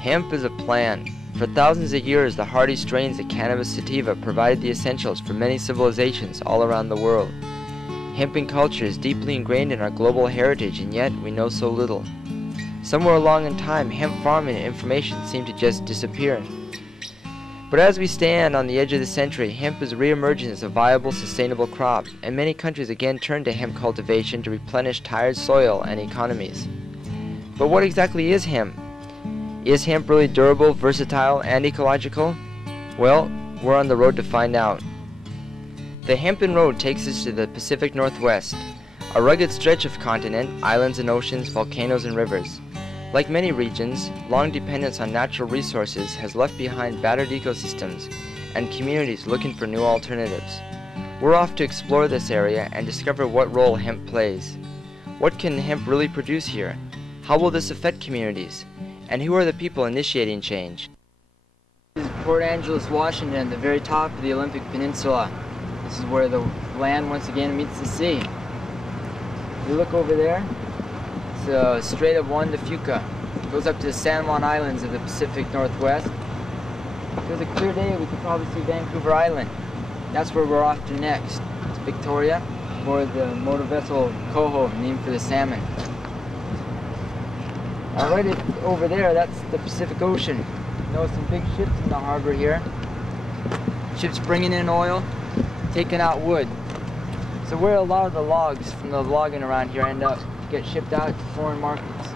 Hemp is a plant. For thousands of years, the hardy strains of cannabis sativa provided the essentials for many civilizations all around the world. Hempen culture is deeply ingrained in our global heritage, and yet we know so little. Somewhere along in time, hemp farming and information seem to just disappear. But as we stand on the edge of the century, hemp is re-emerging as a viable, sustainable crop, and many countries again turn to hemp cultivation to replenish tired soil and economies. But what exactly is hemp? Is hemp really durable, versatile, and ecological? Well, we're on the road to find out. The Hempen Road takes us to the Pacific Northwest, a rugged stretch of continent, islands and oceans, volcanoes and rivers. Like many regions, long dependence on natural resources has left behind battered ecosystems and communities looking for new alternatives. We're off to explore this area and discover what role hemp plays. What can hemp really produce here? How will this affect communities? And who are the people initiating change? This is Port Angeles, Washington, the very top of the Olympic Peninsula. This is where the land once again meets the sea. You look over there, it's Strait of Juan de Fuca. It goes up to the San Juan Islands of the Pacific Northwest. If it was a clear day, we could probably see Vancouver Island. That's where we're off to next. It's Victoria, aboard the motor vessel Coho, named for the salmon. Right over there, that's the Pacific Ocean. You know, some big ships in the harbor here. Ships bringing in oil, taking out wood. So where a lot of the logs from the logging around here end up to get shipped out to foreign markets.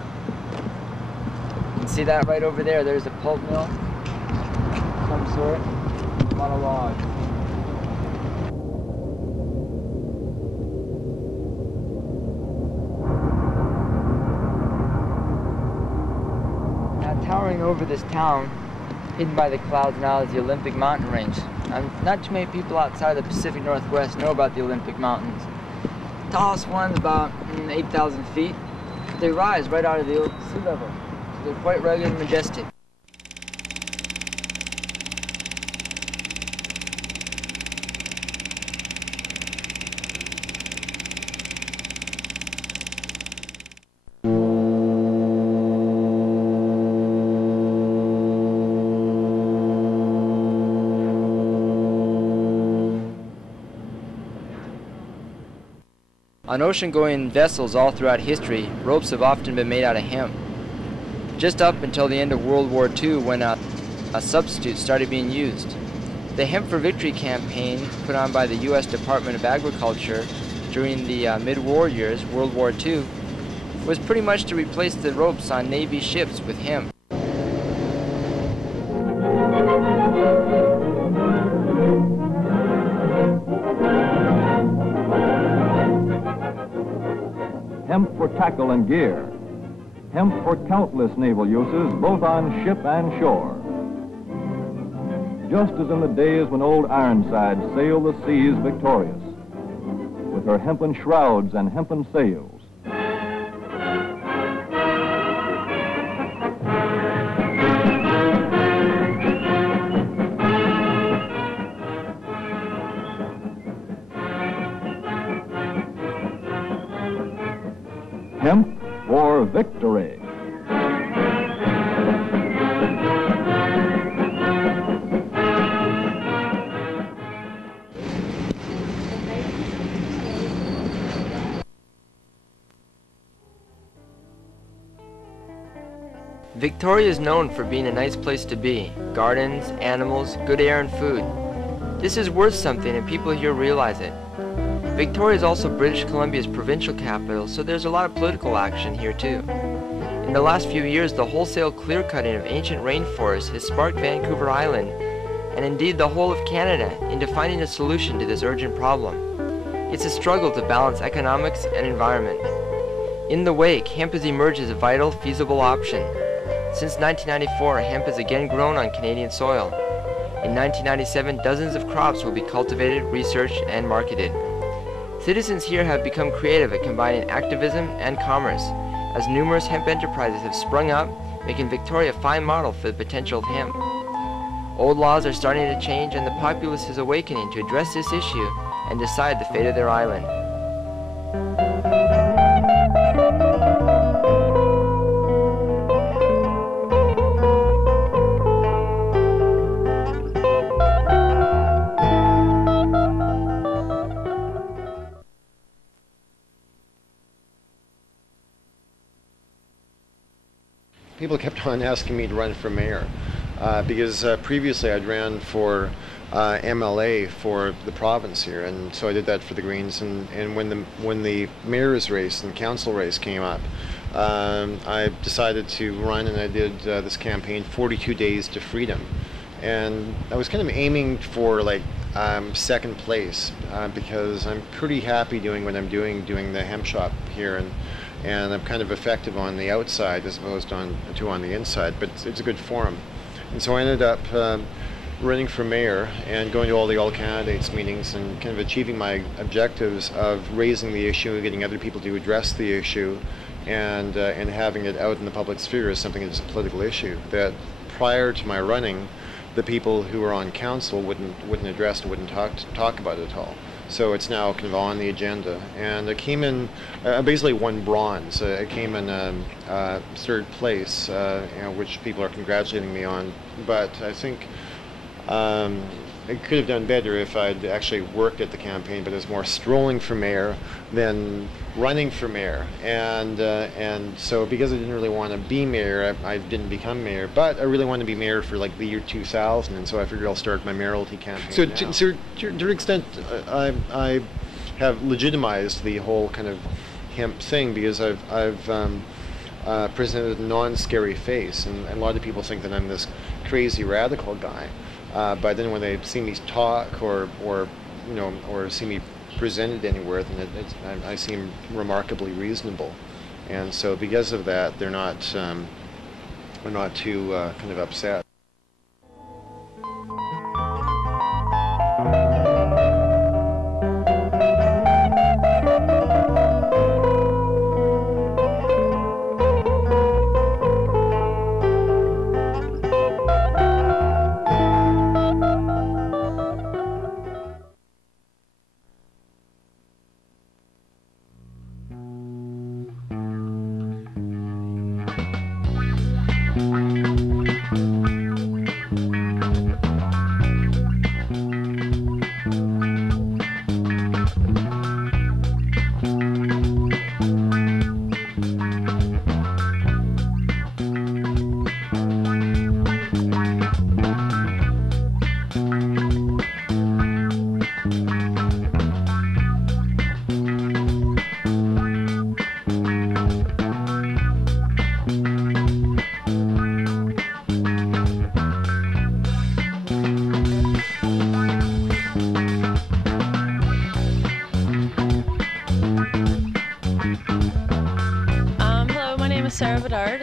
You can see that right over there. There's a pulp mill of some sort. A lot of logs. Towering over this town, hidden by the clouds now, is the Olympic mountain range. Not too many people outside the Pacific Northwest know about the Olympic Mountains. The tallest one's about 8,000 feet. They rise right out of the sea level, so they're quite rugged and majestic. On ocean-going vessels all throughout history, ropes have often been made out of hemp. Just up until the end of World War II, when a substitute started being used. The Hemp for Victory campaign put on by the U.S. Department of Agriculture during the mid-war years, World War II, was pretty much to replace the ropes on Navy ships with hemp. Hemp for tackle and gear. Hemp for countless naval uses, both on ship and shore. Just as in the days when old Ironside sailed the seas victorious, with her hempen shrouds and hempen sails. Hemp for victory. Victoria is known for being a nice place to be. Gardens, animals, good air and food. This is worth something and people here realize it. Victoria is also British Columbia's provincial capital, so there's a lot of political action here too. In the last few years, the wholesale clear-cutting of ancient rainforests has sparked Vancouver Island, and indeed the whole of Canada, into finding a solution to this urgent problem. It's a struggle to balance economics and environment. In the wake, hemp has emerged as a vital, feasible option. Since 1994, hemp has again grown on Canadian soil. In 1997, dozens of crops will be cultivated, researched, and marketed. Citizens here have become creative at combining activism and commerce, as numerous hemp enterprises have sprung up, making Victoria a fine model for the potential of hemp. Old laws are starting to change, and the populace is awakening to address this issue and decide the fate of their island. People kept on asking me to run for mayor because previously I'd ran for MLA for the province here, and so I did that for the Greens. And when the mayor's race and council race came up, I decided to run, and I did this campaign, 42 Days to Freedom, and I was kind of aiming for like second place because I'm pretty happy doing what I'm doing the hemp shop here, and I'm kind of effective on the outside as opposed to on the inside, but it's a good forum. And so I ended up running for mayor and going to all the all-candidates meetings and kind of achieving my objectives of raising the issue, getting other people to address the issue, and having it out in the public sphere as something that's a political issue that prior to my running, the people who were on council wouldn't address and wouldn't talk about it at all. So it's now kind of on the agenda, and I came in, basically won bronze. I came in third place, which people are congratulating me on. But I think I could have done better if I'd actually worked at the campaign. But it was more strolling for mayor than running for mayor, and so because I didn't really want to be mayor, I didn't become mayor. But I really wanted to be mayor for like the year 2000, and so I figured I'll start my mayoralty campaign. So to an extent, I have legitimized the whole kind of hemp thing because I've presented a non-scary face, and a lot of people think that I'm this crazy radical guy. But then when they see me talk or see me presented anywhere, then I seem remarkably reasonable, and so because of that, they're not too kind of upset.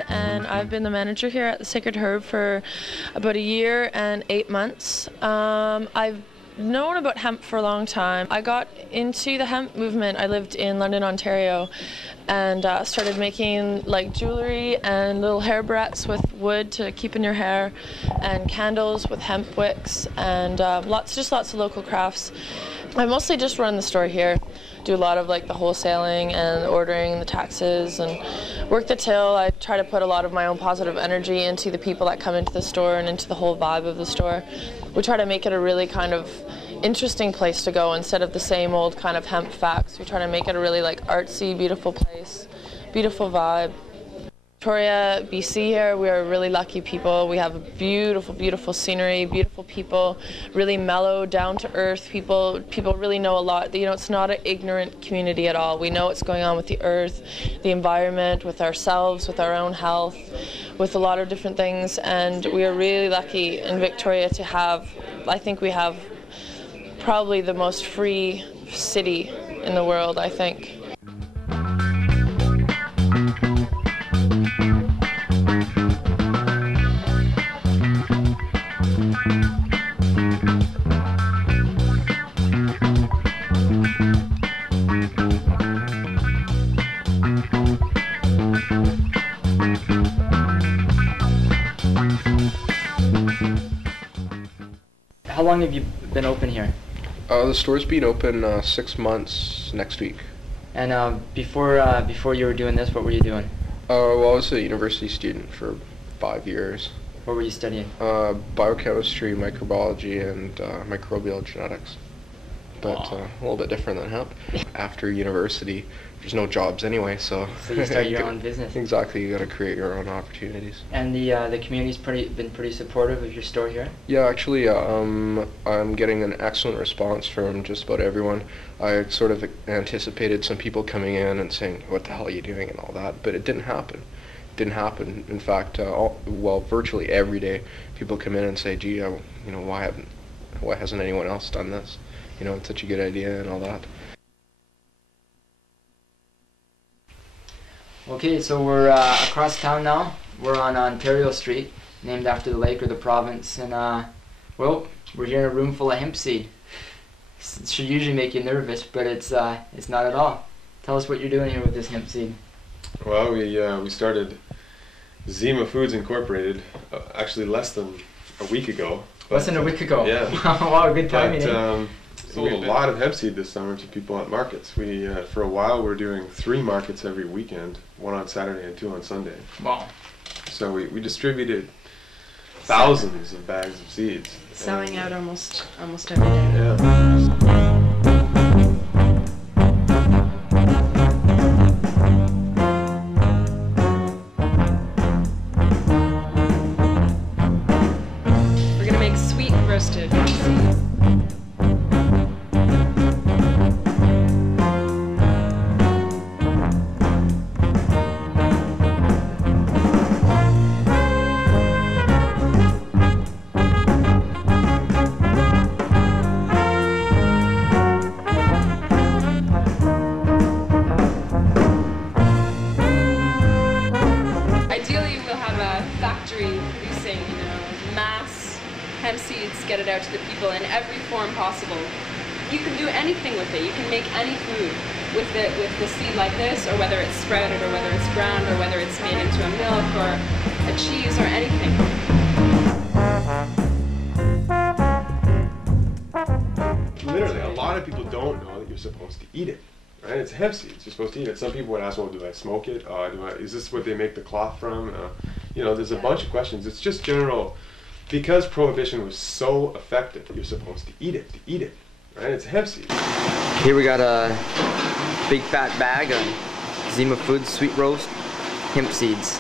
And I've been the manager here at the Sacred Herb for about a year and 8 months. I've known about hemp for a long time. I got into the hemp movement. I lived in London, Ontario, and started making like jewelry and little hair barrettes with wood to keep in your hair, and candles with hemp wicks, and lots of local crafts. I mostly just run the store here, do a lot of like the wholesaling and ordering, the taxes, and work the till. I try to put a lot of my own positive energy into the people that come into the store and into the whole vibe of the store. We try to make it a really kind of interesting place to go instead of the same old kind of hemp facts. We try to make it a really like artsy, beautiful place, beautiful vibe. Victoria, BC here, we are really lucky people. We have beautiful, beautiful scenery, beautiful people, really mellow, down to earth people. People really know a lot. You know, it's not an ignorant community at all. We know what's going on with the earth, the environment, with ourselves, with our own health, with a lot of different things. And we are really lucky in Victoria to have, I think we have probably the most free city in the world, I think. How long have you been open here? The store's been open 6 months next week. And before you were doing this, what were you doing? Well, I was a university student for 5 years. What were you studying? Biochemistry, microbiology, and microbial genetics. But a little bit different than hemp. After university, there's no jobs anyway, so... So you start your own business. Exactly, you gotta create your own opportunities. And the community's been pretty supportive of your store here? Yeah, actually, I'm getting an excellent response from just about everyone. I sort of anticipated some people coming in and saying, "What the hell are you doing?" and all that, but it didn't happen. Didn't happen. In fact, virtually every day, people come in and say, "Gee, you know, why hasn't anyone else done this? You know, it's such a good idea," and all that. Okay, so we're across town now. We're on Ontario Street, named after the lake or the province, and well, we're here in a room full of hemp seed. It should usually make you nervous, but it's not at all. Tell us what you're doing here with this hemp seed. Well, we started Zima Foods Incorporated actually less than a week ago. Less than a week ago? Yeah. Wow, good timing. Sold a lot of hemp seed this summer to people at markets. We for a while we're doing 3 markets every weekend, 1 on Saturday and 2 on Sunday. Wow. So we distributed thousands of bags of seeds. Selling out almost every day. Yeah. We're gonna make sweet roasted hemp seed. Producing, mass hemp seeds, get it out to the people in every form possible. You can do anything with it. You can make any food with the seed like this, or whether it's sprouted, or whether it's ground, or whether it's made into a milk or a cheese or anything. Literally, a lot of people don't know that you're supposed to eat it. Right? It's hemp seeds. You're supposed to eat it. Some people would ask, well, do I smoke it? Is this what they make the cloth from? There's a bunch of questions. It's just general, because Prohibition was so effective, you're supposed to eat it. Right? It's hemp seeds. Here we got a big fat bag of Zima Foods sweet roast hemp seeds.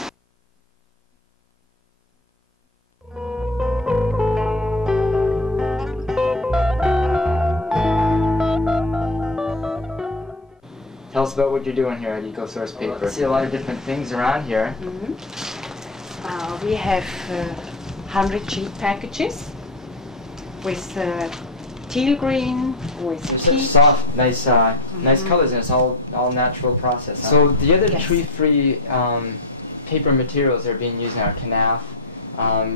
Tell us about what you're doing here at EcoSource Paper. I see a lot of different things around here. We have 100 sheet packages with teal green, with such peach. soft, nice colors, and it's all natural process. Huh? So the other tree-free paper materials that are being used now are canaf.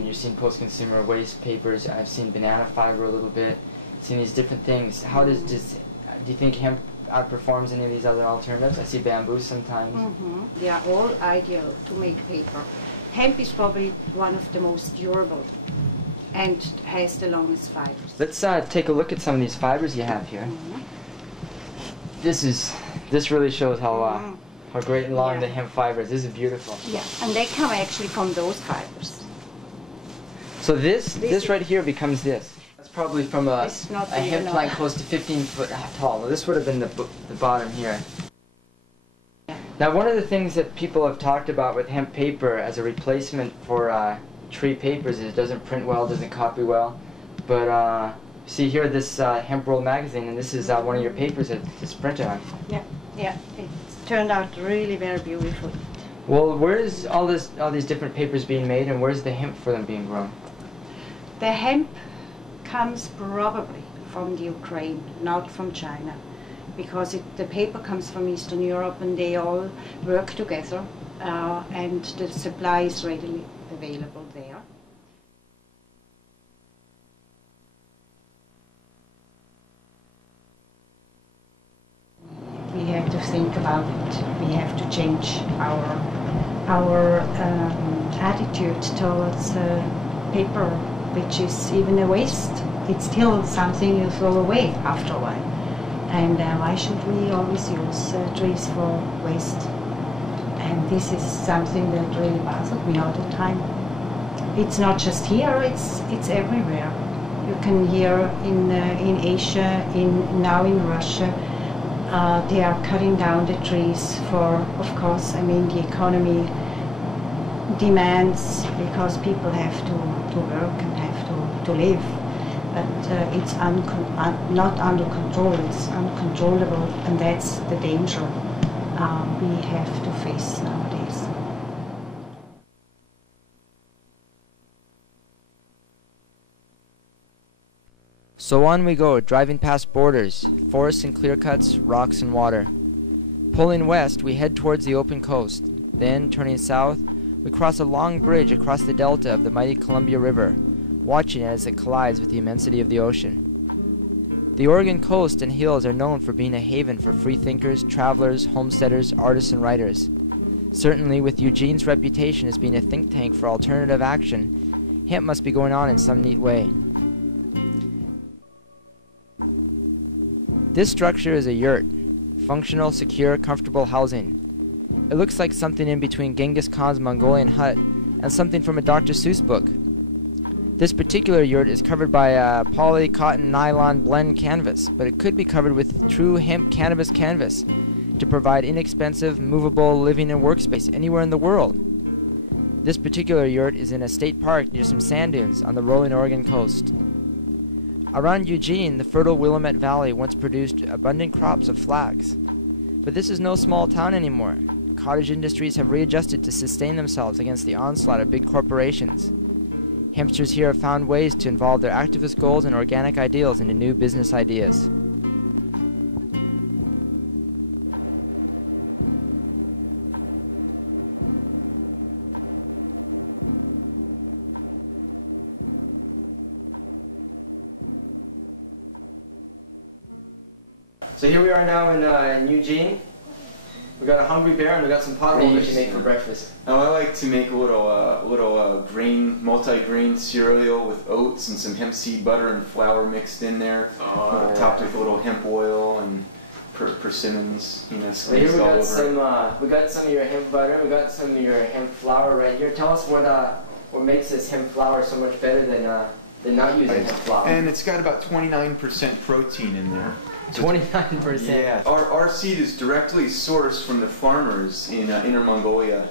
You've seen post-consumer waste papers. I've seen banana fiber a little bit. Seen these different things. How do you think hemp outperforms any of these other alternatives? I see bamboo sometimes. They are all ideal to make paper. Hemp is probably one of the most durable and has the longest fibers. Let's take a look at some of these fibers you have here. This really shows how great and long the hemp fiber is. This is beautiful. Yeah, and they come actually from those fibers. So this right here becomes this. That's probably from a hemp plant close to 15 foot tall. Well, this would have been the bottom here. Now, one of the things that people have talked about with hemp paper as a replacement for tree papers is it doesn't print well, doesn't copy well. But see here, this Hemp Road magazine, and this is one of your papers that it's printed on. Yeah, yeah, it's turned out really very beautiful. Well, where is all these different papers being made, and where's the hemp for them being grown? The hemp comes probably from the Ukraine, not from China, because the paper comes from Eastern Europe, and they all work together, and the supply is readily available there. We have to think about it. We have to change our attitude towards paper, which is even a waste. It's still something you throw away after a while. And why should we always use trees for waste? And this is something that really bothers me all the time. It's not just here, it's everywhere. You can hear in Asia, now in Russia, they are cutting down the trees for, of course, I mean, the economy demands, because people have to work and have to live. But it's not under control, it's uncontrollable, and that's the danger we have to face nowadays. So on we go, driving past borders, forests and clear cuts, rocks and water. Pulling west, we head towards the open coast. Then, turning south, we cross a long bridge across the delta of the mighty Columbia River, watching it as it collides with the immensity of the ocean. The Oregon coast and hills are known for being a haven for free thinkers, travelers, homesteaders, artists, and writers. Certainly, with Eugene's reputation as being a think tank for alternative action, hemp must be going on in some neat way. This structure is a yurt, functional, secure, comfortable housing. It looks like something in between Genghis Khan's Mongolian hut and something from a Dr. Seuss book. This particular yurt is covered by a poly cotton nylon blend canvas, but it could be covered with true hemp cannabis canvas to provide inexpensive, movable living and workspace anywhere in the world. This particular yurt is in a state park near some sand dunes on the rolling Oregon coast. Around Eugene, the fertile Willamette Valley once produced abundant crops of flax. But this is no small town anymore. Cottage industries have readjusted to sustain themselves against the onslaught of big corporations. Hempsters here have found ways to involve their activist goals and organic ideals into new business ideas. So here we are now in Eugene. We got a hungry bear and we got some pot roll that you make for breakfast. Now I like to make a little multi-grain cereal with oats and some hemp seed butter and flour mixed in there, topped with a little hemp oil and persimmons, So here we got some of your hemp butter. We got some of your hemp flour right here. Tell us what makes this hemp flour so much better than not using hemp flour. And it's got about 29% protein in there. 29%. Yeah. Our seed is directly sourced from the farmers in Inner Mongolia.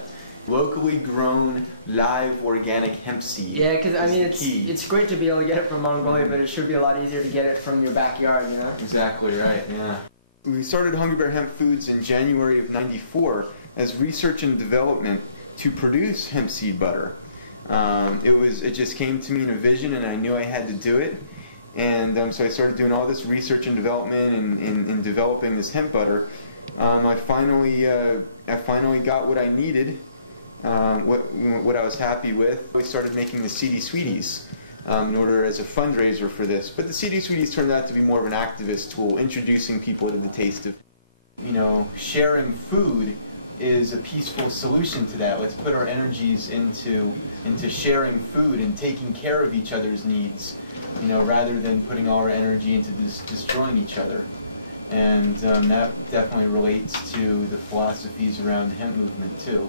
Locally grown, live, organic hemp seed. Yeah, because I mean, it's great to be able to get it from Mongolia, but it should be a lot easier to get it from your backyard, Exactly right, yeah. We started Hungry Bear Hemp Foods in January of '94 as research and development to produce hemp seed butter. It just came to me in a vision, and I knew I had to do it. And so I started doing all this research and development and developing this hemp butter. I finally got what I needed, what I was happy with. We started making the CD Sweeties in order as a fundraiser for this. But the CD Sweeties turned out to be more of an activist tool, introducing people to the taste of, sharing food is a peaceful solution to that. Let's put our energies into sharing food and taking care of each other's needs. Rather than putting all our energy into destroying each other. And that definitely relates to the philosophies around the hemp movement, too.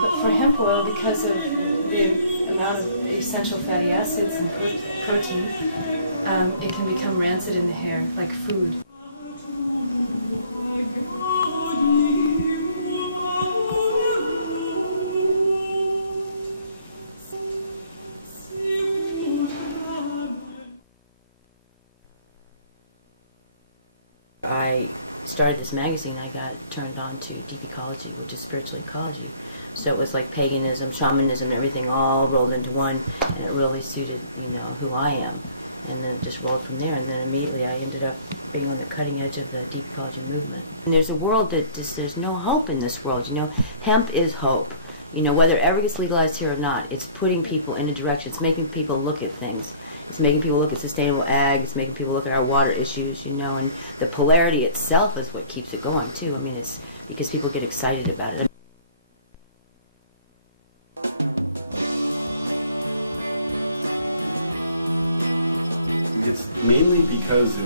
But for hemp oil, because of the amount of essential fatty acids and protein, it can become rancid in the hair, like food. I started this magazine, I got turned on to deep ecology, which is spiritual ecology. So it was like paganism, shamanism, everything all rolled into one, and it really suited, you know, who I am. And then it just rolled from there, and then immediately I ended up being on the cutting edge of the deep ecology movement. And there's a world that just, there's no hope in this world, you know. Hemp is hope. You know, whether it ever gets legalized here or not, it's putting people in a direction. It's making people look at things. It's making people look at sustainable ag. It's making people look at our water issues, you know, and the polarity itself is what keeps it going, too. I mean, it's because people get excited about it. It's mainly because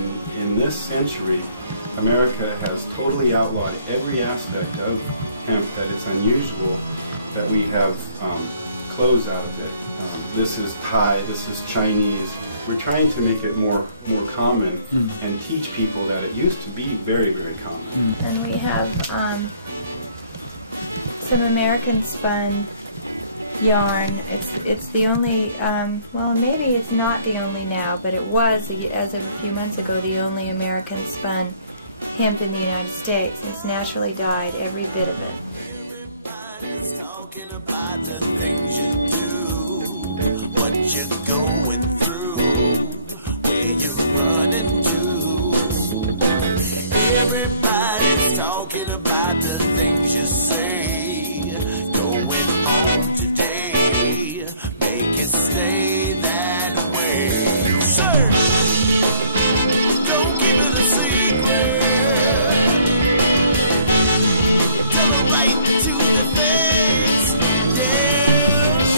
in this century, America has totally outlawed every aspect of hemp, that it's unusual that we have clothes out of it. This is Thai, this is Chinese. We're trying to make it more common and teach people that it used to be very, very common. And we have some American spun yarn. It's the only, well, maybe it's not the only now, but it was, as of a few months ago, the only American spun hemp in the United States. It's naturally dyed, every bit of it. Everybody's talking about the things you do, what you're going through, where you're running to. Everybody's talking about the things you say, going on today, make it stay that way. Sir, don't keep it a secret. Tell her right to the face. Yes,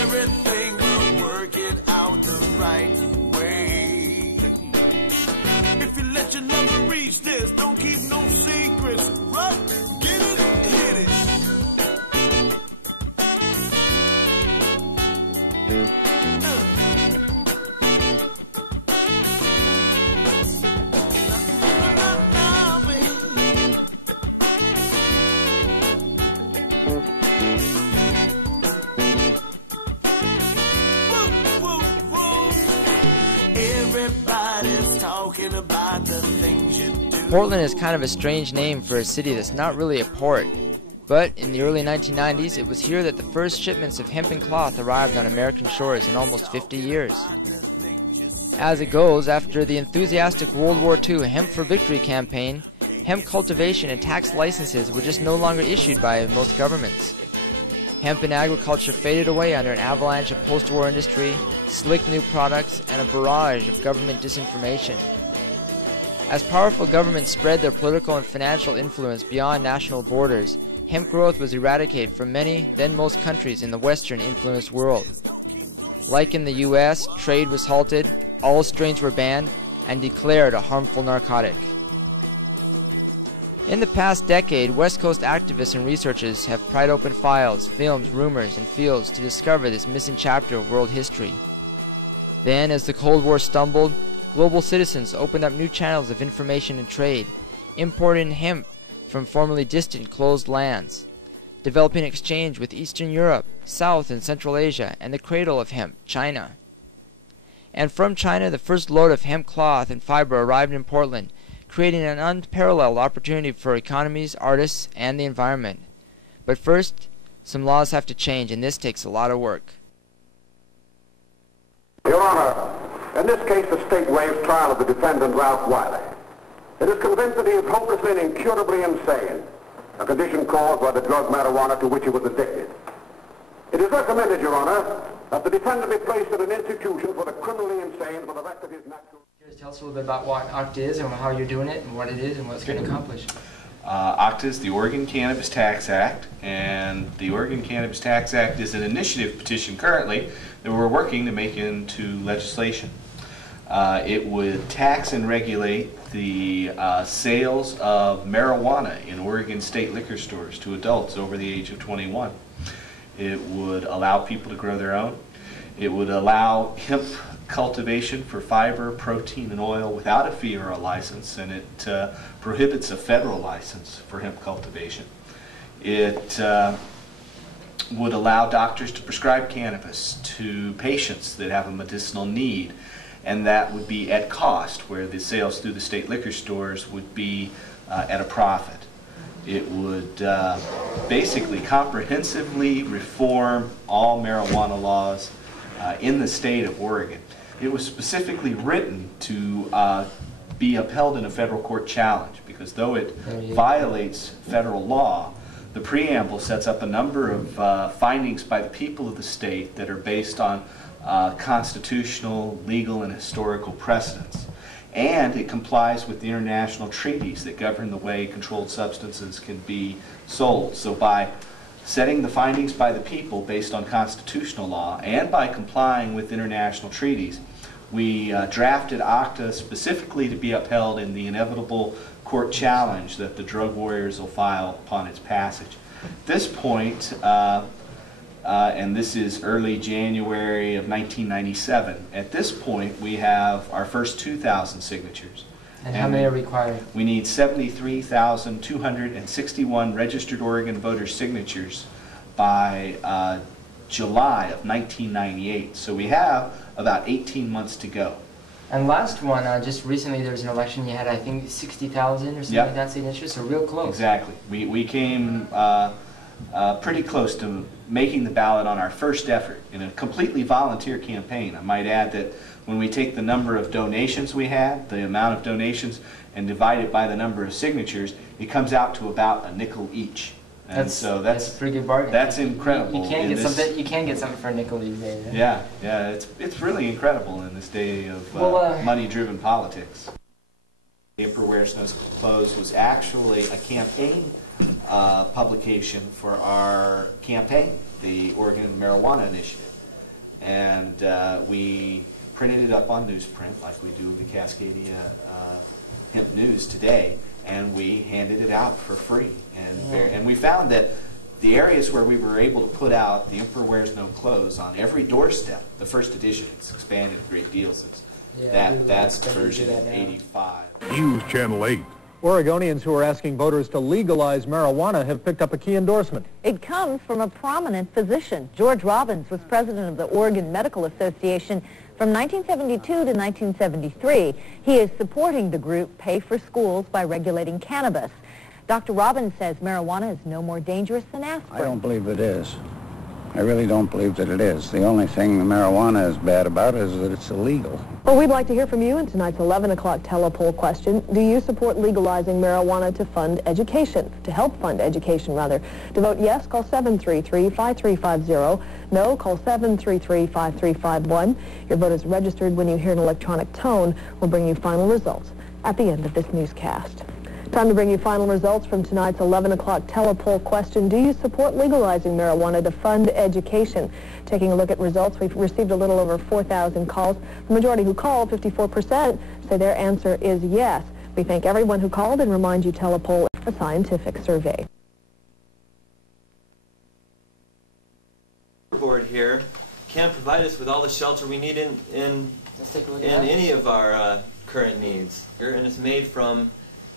everything will work it out the right way. If you let your lover reach this, don't keep no secrets. Right? Get it? Hit it. Everybody's talking about the things you do. Portland is kind of a strange name for a city that's not really a port. But in the early 1990s, it was here that the first shipments of hempen cloth arrived on American shores in almost 50 years. As it goes, after the enthusiastic World War II Hemp for Victory campaign, hemp cultivation and tax licenses were just no longer issued by most governments. Hemp and agriculture faded away under an avalanche of post-war industry, slick new products, and a barrage of government disinformation. As powerful governments spread their political and financial influence beyond national borders, hemp growth was eradicated from many, then most countries in the Western-influenced world. Like in the U.S., trade was halted, all strains were banned, and declared a harmful narcotic. In the past decade, West Coast activists and researchers have pried open files, films, rumors, and fields to discover this missing chapter of world history. Then, as the Cold War stumbled, global citizens opened up new channels of information and trade, importing hemp from formerly distant closed lands, developing exchange with Eastern Europe, South and Central Asia, and the cradle of hemp, China. And from China, the first load of hemp cloth and fiber arrived in Portland, creating an unparalleled opportunity for economies, artists, and the environment. But first, some laws have to change, and this takes a lot of work. Your Honor, in this case, the state waives trial of the defendant, Ralph Wiley. It is convinced that he is hopelessly and incurably insane, a condition caused by the drug marijuana to which he was addicted. It is recommended, Your Honor, that the defendant be placed in an institution for the criminally insane for the rest of his natural... Tell us a little bit about what OCTA is and how you're doing it and what it is and what it's going to accomplish. OCTA is the Oregon Cannabis Tax Act, and the Oregon Cannabis Tax Act is an initiative petition currently that we're working to make into legislation. It would tax and regulate the sales of marijuana in Oregon state liquor stores to adults over the age of 21. It would allow people to grow their own. It would allow hemp cultivation for fiber, protein, and oil without a fee or a license, and it prohibits a federal license for hemp cultivation. It would allow doctors to prescribe cannabis to patients that have a medicinal need, and that would be at cost, where the sales through the state liquor stores would be at a profit. It would basically comprehensively reform all marijuana laws in the state of Oregon. It was specifically written to be upheld in a federal court challenge, because though it violates federal law, the preamble sets up a number of findings by the people of the state that are based on constitutional, legal, and historical precedents. And it complies with the international treaties that govern the way controlled substances can be sold. So by setting the findings by the people based on constitutional law and by complying with international treaties, we drafted ACTA specifically to be upheld in the inevitable court challenge that the drug warriors will file upon its passage. At this point, and this is early January of 1997, at this point we have our first 2,000 signatures. And how many are required? We need 73,261 registered Oregon voter signatures by July of 1998. So we have about 18 months to go. And last one, just recently there was an election, you had I think 60,000 or something like that signatures, so real close. Exactly. We came pretty close to making the ballot on our first effort in a completely volunteer campaign. I might add that when we take the number of donations we had, the amount of donations, and divide it by the number of signatures, it comes out to about a nickel each. And so that's a pretty good bargain. That's incredible. You can't get something. You can get something for a nickel these days. Right? Yeah, it's really incredible in this day of money-driven politics. The Emperor Wears No Clothes was actually a campaign publication for our campaign, the Oregon Marijuana Initiative, and we printed it up on newsprint like we do the Cascadia Hemp News today, and we handed it out for free. And we found that the areas where we were able to put out The Emperor Wears No Clothes on every doorstep, the first edition, it's expanded a great deal since that's version 85. News Channel 8. Oregonians who are asking voters to legalize marijuana have picked up a key endorsement. It comes from a prominent physician. George Robbins was president of the Oregon Medical Association from 1972 to 1973. He is supporting the group Pay for Schools by regulating cannabis. Dr. Robbins says marijuana is no more dangerous than aspirin. I don't believe it is. I really don't believe that it is. The only thing the marijuana is bad about is that it's illegal. Well, we'd like to hear from you in tonight's 11 o'clock telepoll question. Do you support legalizing marijuana to fund education, to help fund education, rather? To vote yes, call 733-5350. No, call 733-5351. Your vote is registered when you hear an electronic tone. We'll bring you final results at the end of this newscast. Time to bring you final results from tonight's 11 o'clock telepoll question. Do you support legalizing marijuana to fund education? Taking a look at results, we've received a little over 4,000 calls. The majority who called, 54%, say their answer is yes. We thank everyone who called and remind you telepoll is a scientific survey. Board here can't provide us with all the shelter we need in any of our current needs. And it's made from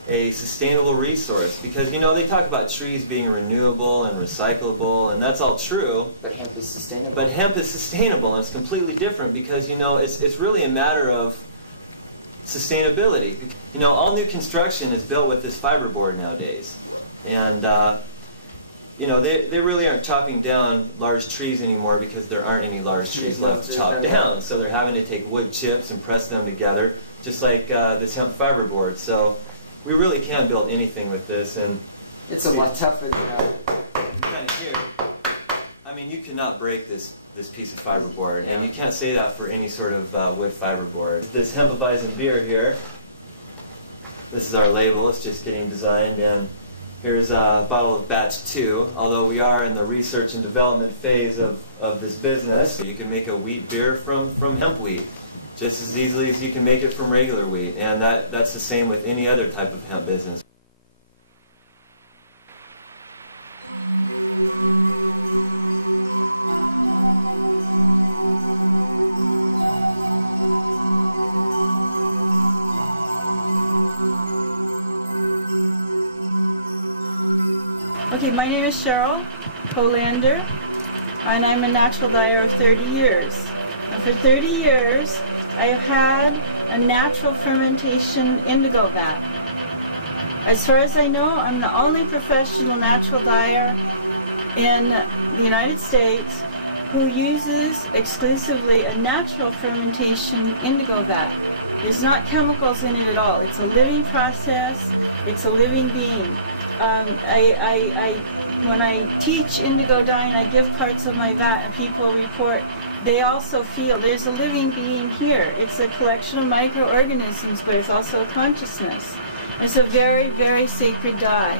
a sustainable resource, because, you know, they talk about trees being renewable and recyclable, and that's all true. But hemp is sustainable. But hemp is sustainable, and it's completely different, because, you know, it's really a matter of sustainability. You know, all new construction is built with this fiberboard nowadays, and you know, they really aren't chopping down large trees anymore, because there aren't any large trees left to chop down. So they're having to take wood chips and press them together, just like this hemp fiberboard. So we really can build anything with this, and it's a lot tougher than kind of here. I mean, you cannot break this piece of fiberboard, and you can't say that for any sort of wood fiberboard. This Hempen beer here, this is our label. It's just getting designed, and here's a bottle of batch 2. Although we are in the research and development phase of this business, you can make a wheat beer from hemp wheat just as easily as you can make it from regular wheat, and that's the same with any other type of hemp business. Okay, my name is Cheryl Colander, and I'm a natural dyer of 30 years. And for 30 years, I've had a natural fermentation indigo vat. As far as I know, I'm the only professional natural dyer in the United States who uses exclusively a natural fermentation indigo vat. There's not chemicals in it at all. It's a living process. It's a living being. When I teach indigo dyeing, I give parts of my vat and people report they also feel there's a living being here. It's a collection of microorganisms, but it's also a consciousness. It's a very, very sacred dye.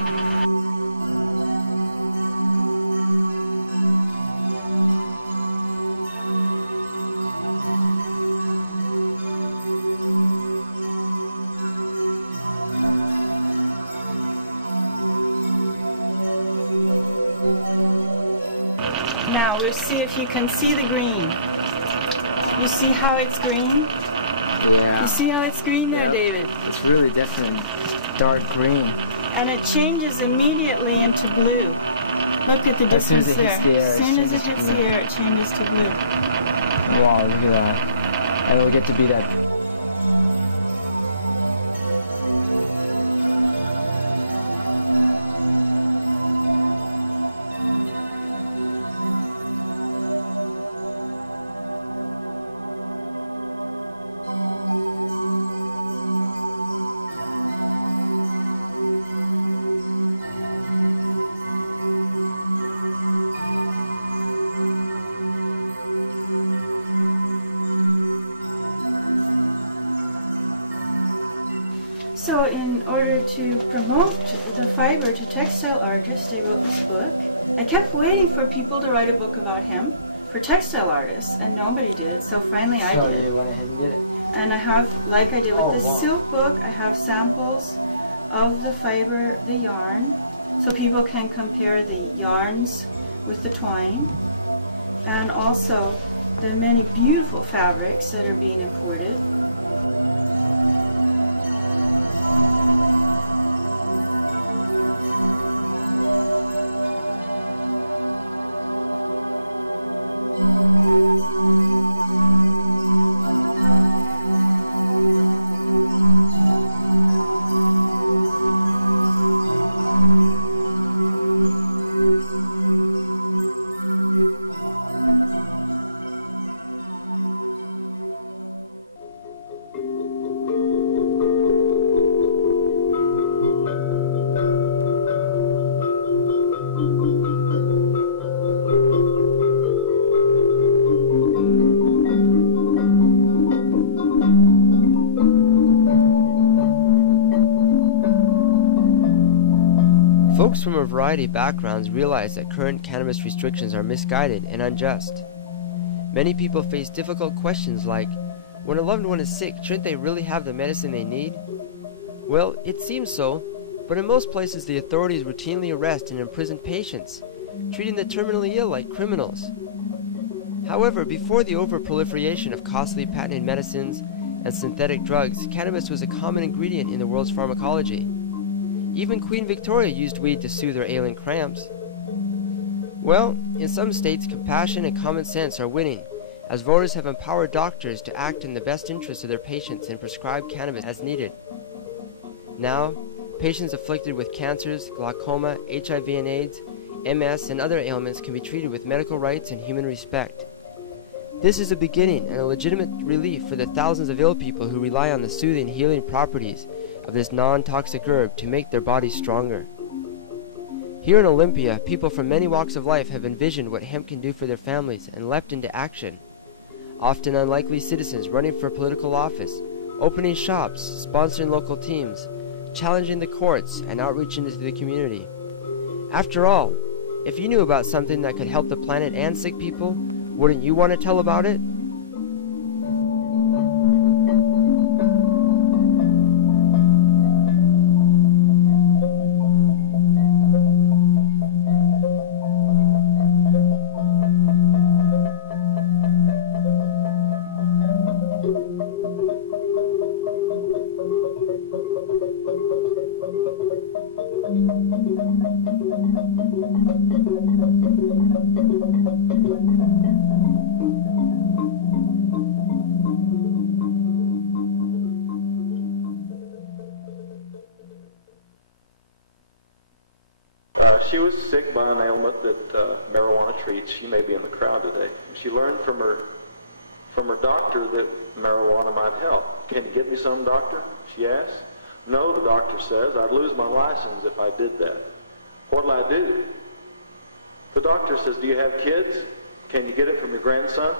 Now we'll see if you can see the green. You see how it's green? Yeah. You see how it's green there, David? It's really definitely dark green. And it changes immediately into blue. Look at the As soon as difference it hits there. the air, As it soon as it changes hits to the blue. air, it changes to blue. Wow, look at that. And it'll get to be that. So in order to promote the fiber to textile artists, I wrote this book. I kept waiting for people to write a book about hemp for textile artists, and nobody did, so finally I So did. you went ahead and did it. And I have, like I did with Oh, the wow. silk book, I have samples of the fiber, the yarn, so people can compare the yarns with the twine, and also the many beautiful fabrics that are being imported. Folks from a variety of backgrounds realize that current cannabis restrictions are misguided and unjust. Many people face difficult questions like, when a loved one is sick, shouldn't they really have the medicine they need? Well, it seems so, but in most places the authorities routinely arrest and imprison patients, treating the terminally ill like criminals. However, before the overproliferation of costly patented medicines and synthetic drugs, cannabis was a common ingredient in the world's pharmacology. Even Queen Victoria used weed to soothe her ailing cramps. Well, in some states, compassion and common sense are winning, as voters have empowered doctors to act in the best interest of their patients and prescribe cannabis as needed. Now, patients afflicted with cancers, glaucoma, HIV and AIDS, MS, and other ailments can be treated with medical rights and human respect. This is a beginning and a legitimate relief for the thousands of ill people who rely on the soothing, healing properties of this non-toxic herb to make their bodies stronger. Here in Olympia, people from many walks of life have envisioned what hemp can do for their families and leapt into action. Often unlikely citizens running for political office, opening shops, sponsoring local teams, challenging the courts, and outreach into the community. After all, if you knew about something that could help the planet and sick people, wouldn't you want to tell about it? She was sick by an ailment that marijuana treats. She may be in the crowd today. She learned from her doctor that marijuana might help. Can you get me some, doctor? She asked. No, the doctor says, I'd lose my license if I did that. What'll I do? The doctor says, do you have kids? Can you get it from your grandson?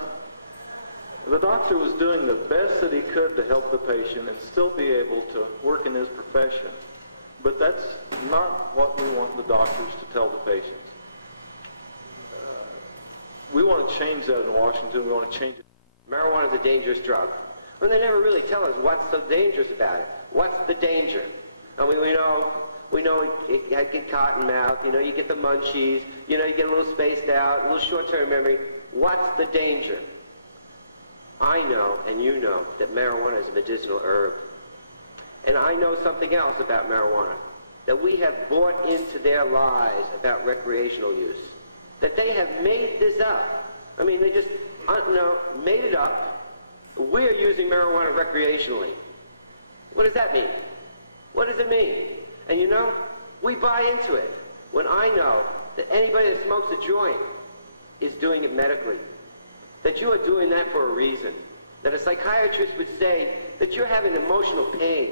The doctor was doing the best that he could to help the patient and still be able to work in his profession. But that's not what we want the doctors to tell the patients. We want to change that in Washington. We want to change it. Marijuana is a dangerous drug. And they never really tell us what's so dangerous about it. What's the danger? I mean, we know it get cotton mouth, you get the munchies, you get a little spaced out, a little short-term memory. What's the danger? I know, and you know, that marijuana is a medicinal herb. And I know something else about marijuana, that we have bought into their lies about recreational use, that they have made this up. I mean, they just made it up. We're using marijuana recreationally. What does that mean? What does it mean? And we buy into it when I know that anybody that smokes a joint is doing it medically, that you are doing that for a reason, that a psychiatrist would say that you're having emotional pain,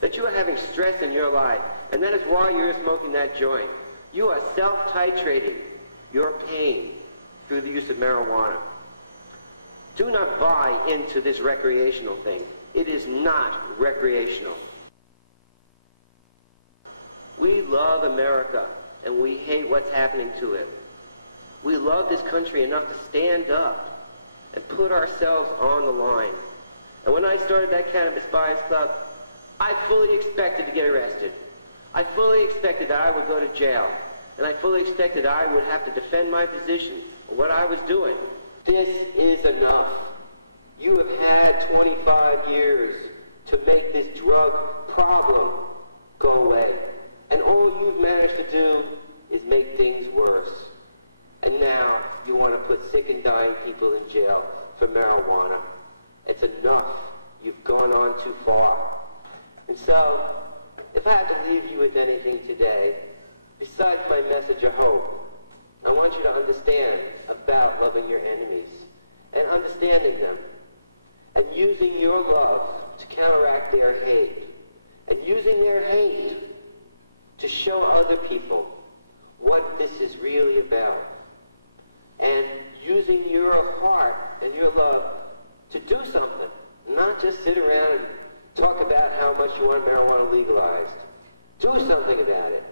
that you are having stress in your life, and that is why you're smoking that joint. You are self-titrating your pain through the use of marijuana. Do not buy into this recreational thing. It is not recreational. We love America, and we hate what's happening to it. We love this country enough to stand up and put ourselves on the line. And when I started that Cannabis Buyers Club, I fully expected to get arrested. I fully expected that I would go to jail. And I fully expected I would have to defend my position, what I was doing. This is enough. You have had 25 years to make this drug problem go away. And all you've managed to do is make things worse. And now you want to put sick and dying people in jail for marijuana. It's enough. You've gone on too far. And so, if I have to leave you with anything today, besides my message of hope, I want you to understand about loving your enemies and understanding them and using your love to counteract their hate and using their hate to show other people what this is really about and using your heart and your love to do something, not just sit around and talk about how much you want marijuana legalized. Do something about it.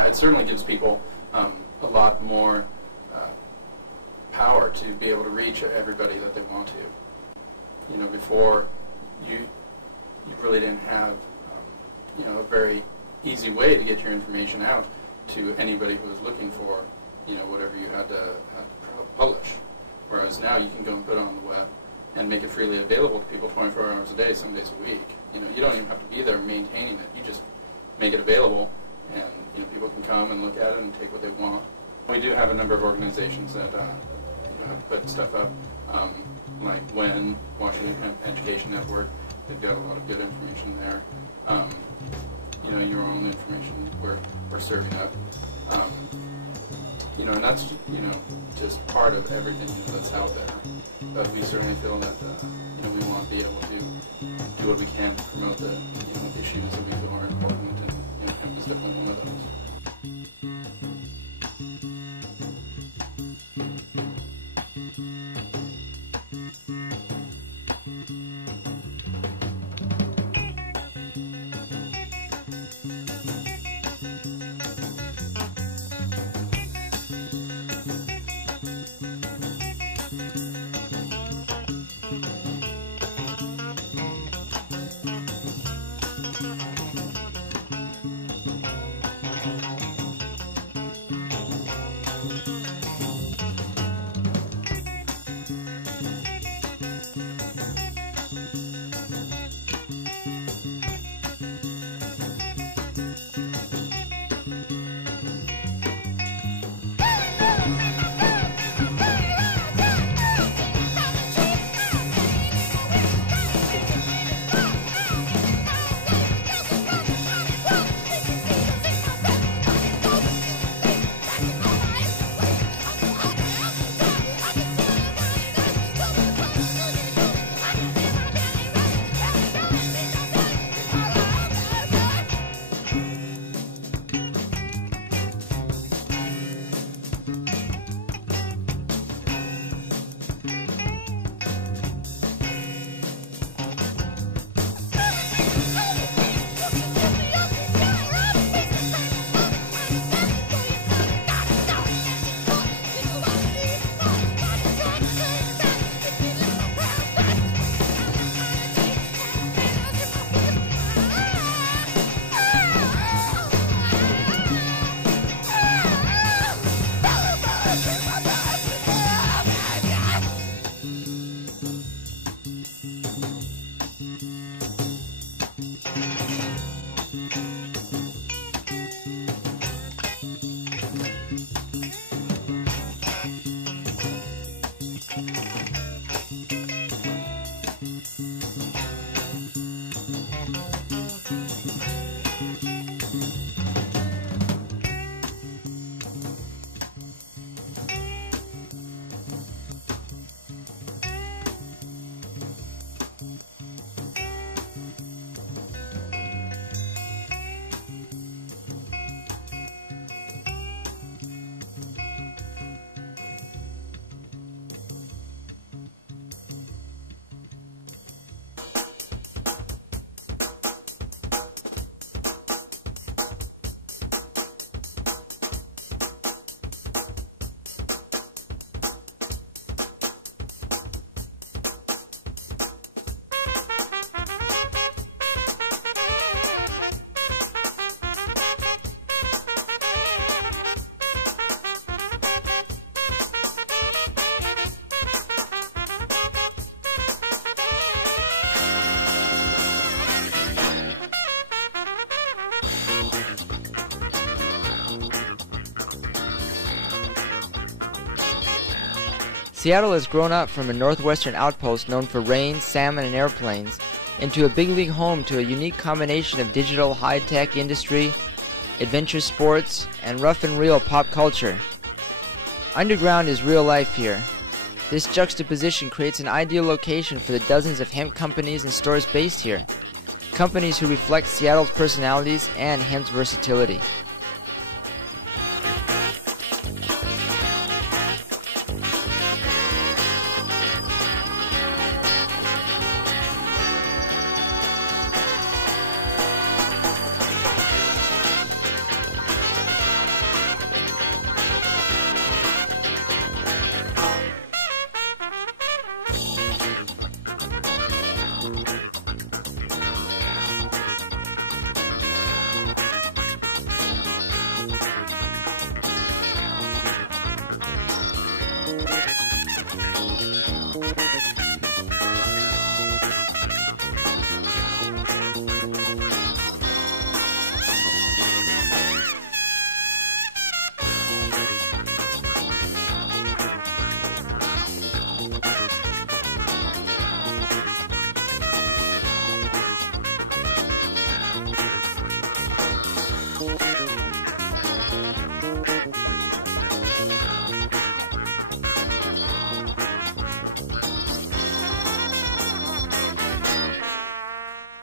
It certainly gives people a lot more power to be able to reach everybody that they want to. Before you really didn't have a very easy way to get your information out to anybody who was looking for whatever you had to publish. Whereas now you can go and put it on the web and make it freely available to people 24 hours a day, some days a week. You don't even have to be there maintaining it. You just make it available, and people can come and look at it and take what they want. We do have a number of organizations that have put stuff up, like WEN, Washington Hemp Education Network. They've got a lot of good information there. Your own information we're serving up. And that's just part of everything that's out there. But we certainly feel that we want to be able to do what we can to promote the issues that we feel are important, and hemp is definitely one of those. Seattle has grown up from a northwestern outpost known for rain, salmon, and airplanes into a big league home to a unique combination of digital high-tech industry, adventure sports, and rough and real pop culture. Underground is real life here. This juxtaposition creates an ideal location for the dozens of hemp companies and stores based here. Companies who reflect Seattle's personalities and hemp's versatility.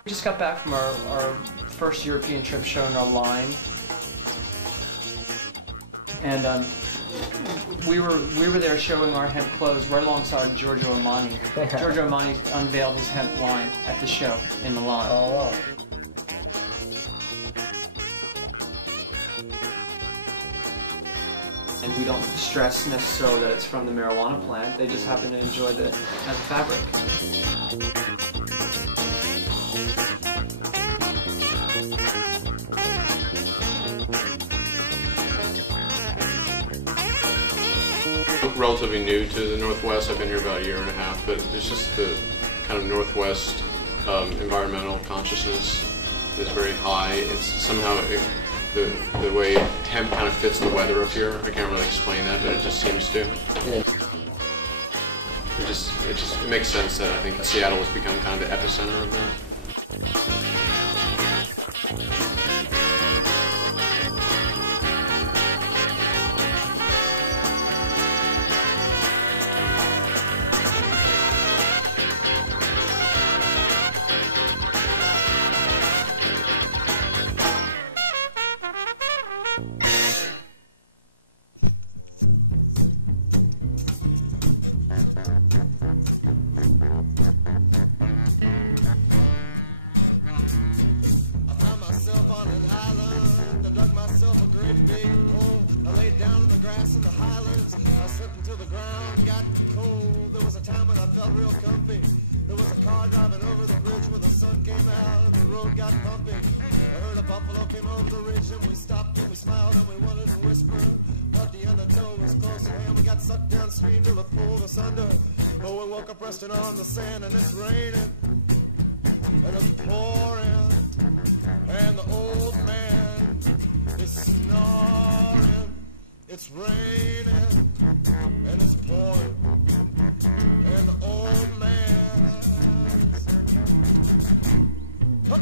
We just got back from our first European trip showing our line, and we were there showing our hemp clothes right alongside Giorgio Armani. Giorgio Armani unveiled his hemp line at the show in Milan. Oh, wow. And we don't stress necessarily that it's from the marijuana plant. They just happen to enjoy the hemp fabric. Relatively new to the Northwest. I've been here about a year and a half, but it's just the kind of Northwest environmental consciousness is very high. It's somehow the way hemp kind of fits the weather up here. I can't really explain that, but it just seems to. It just makes sense that I think Seattle has become kind of the epicenter of that. On the sand, and it's raining and it's pouring, and the old man is snoring. It's raining and it's pouring, and the old man is... Huh.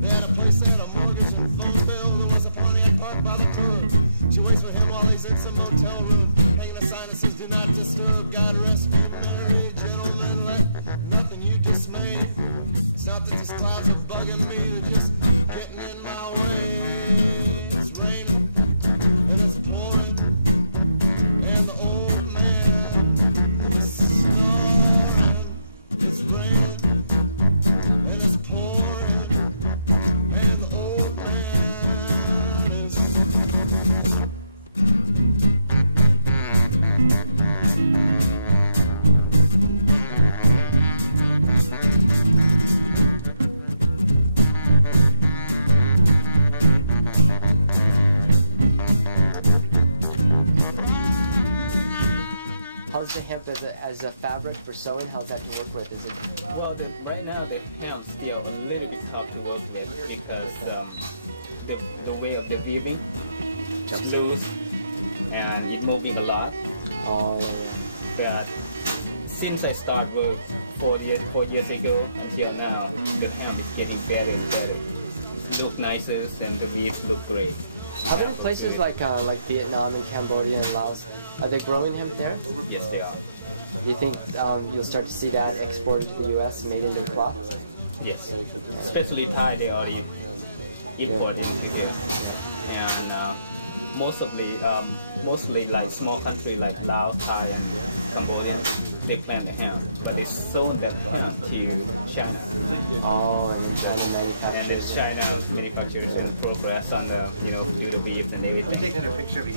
They had a place, they had a mortgage and phone bill. There was a Pontiac parked by the curb. She waits for him while he's in some motel room, hanging a sign that says, "Do not disturb. God rest you, merry gentlemen. Let nothing you dismay." It's not that these clouds are bugging me, they're just getting in my way. It's raining and it's pouring, and the old man is snoring. It's raining and it's pouring, and the old man is... How's How's the hemp as a fabric for sewing? How's that to work with? Is it? Well, right now the hemp still a little bit tough to work with because the way of the weaving is loose and it's moving a lot. Oh yeah. But since I started work 4 years ago until now, the hemp is getting better and better. It looks nicer and the weaves look great. How many places like Vietnam and Cambodia and Laos, are they growing hemp there? Yes, they are. Do you think you'll start to see that exported to the U.S. made into cloth? Yes. Yeah. Especially Thai, they already import into here. Yeah. And mostly like small countries like Laos, Thai, and Cambodia, they plant the hemp, but they sold that hemp to China. Oh, and then China manufactures. And then China manufactures and progress on the, do the weaves and everything. Taking a picture of you.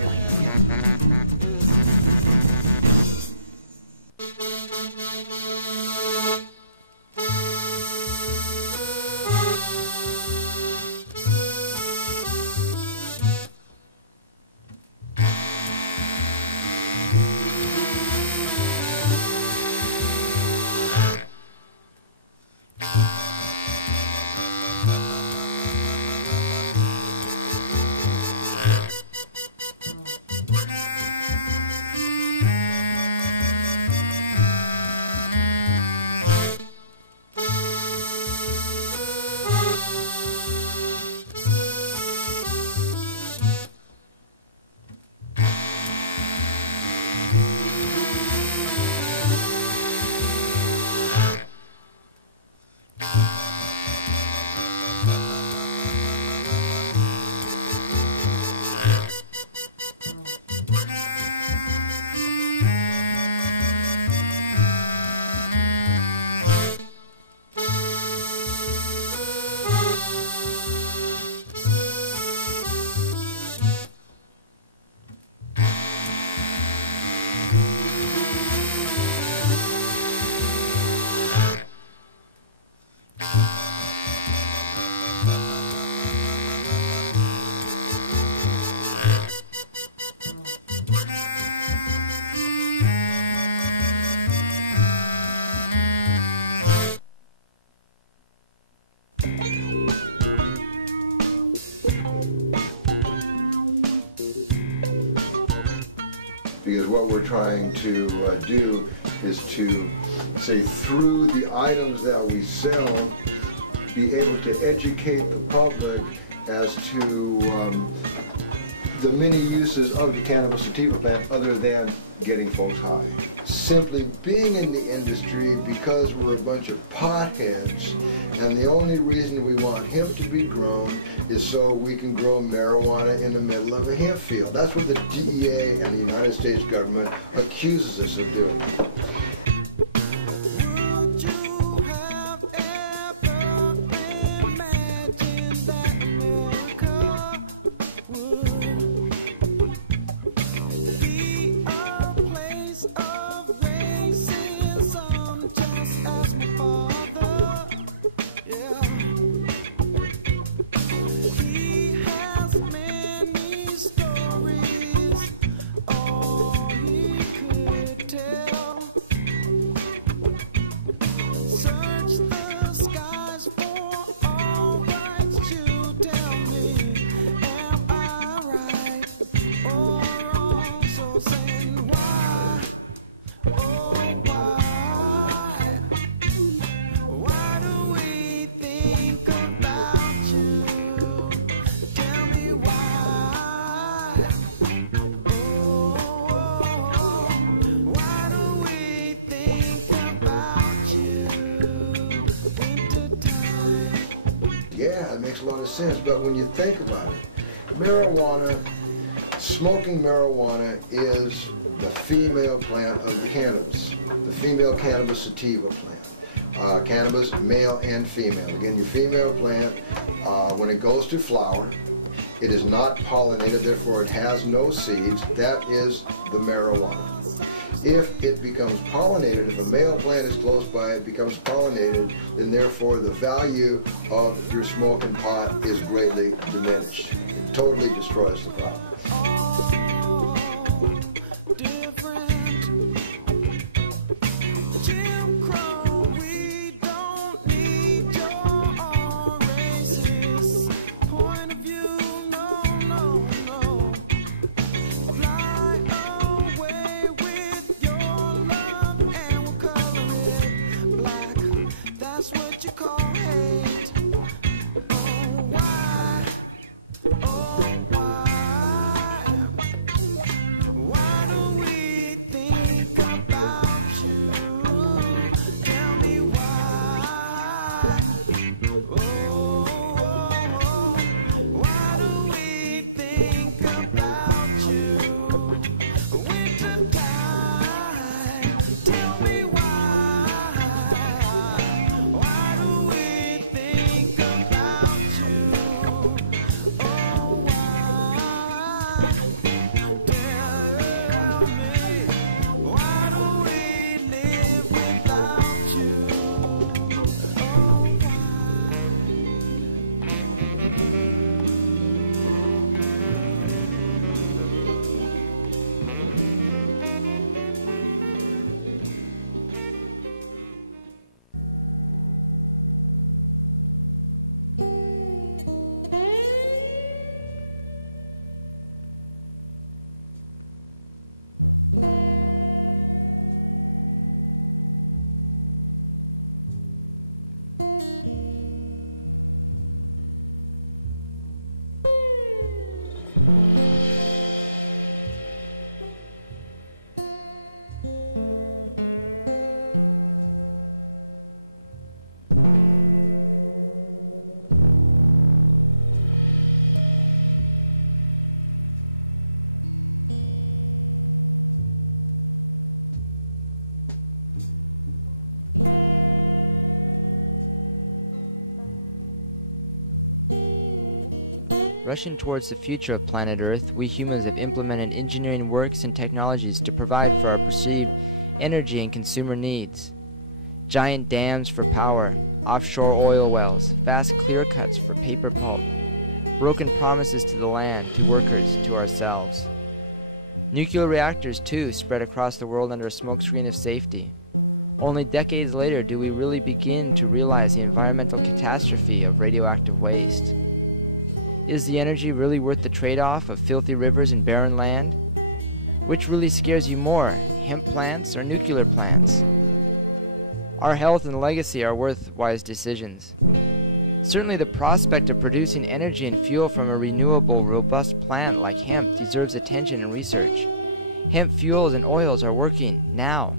Because what we're trying to do is to, say, through the items that we sell, be able to educate the public as to the many uses of the cannabis sativa plant other than getting folks high. Simply being in the industry because we're a bunch of potheads, and the only reason we want hemp to be grown is so we can grow marijuana in the middle of a hemp field. That's what the DEA and the United States government accuses us of doing. Yeah, it makes a lot of sense, but when you think about it, marijuana, smoking marijuana is the female plant of the cannabis, the female cannabis sativa plant. Cannabis, male and female. Again, your female plant, when it goes to flower, it is not pollinated, therefore it has no seeds. That is the marijuana. If it becomes pollinated, if a male plant is close by, it becomes pollinated, then therefore the value of your smoking pot is greatly diminished. It totally destroys the crop. Rushing towards the future of planet Earth, we humans have implemented engineering works and technologies to provide for our perceived energy and consumer needs. Giant dams for power, offshore oil wells, vast clear cuts for paper pulp, broken promises to the land, to workers, to ourselves. Nuclear reactors, too, spread across the world under a smokescreen of safety. Only decades later do we really begin to realize the environmental catastrophe of radioactive waste. Is the energy really worth the trade-off of filthy rivers and barren land? Which really scares you more, hemp plants or nuclear plants? Our health and legacy are worth wise decisions. Certainly the prospect of producing energy and fuel from a renewable, robust plant like hemp deserves attention and research. Hemp fuels and oils are working now.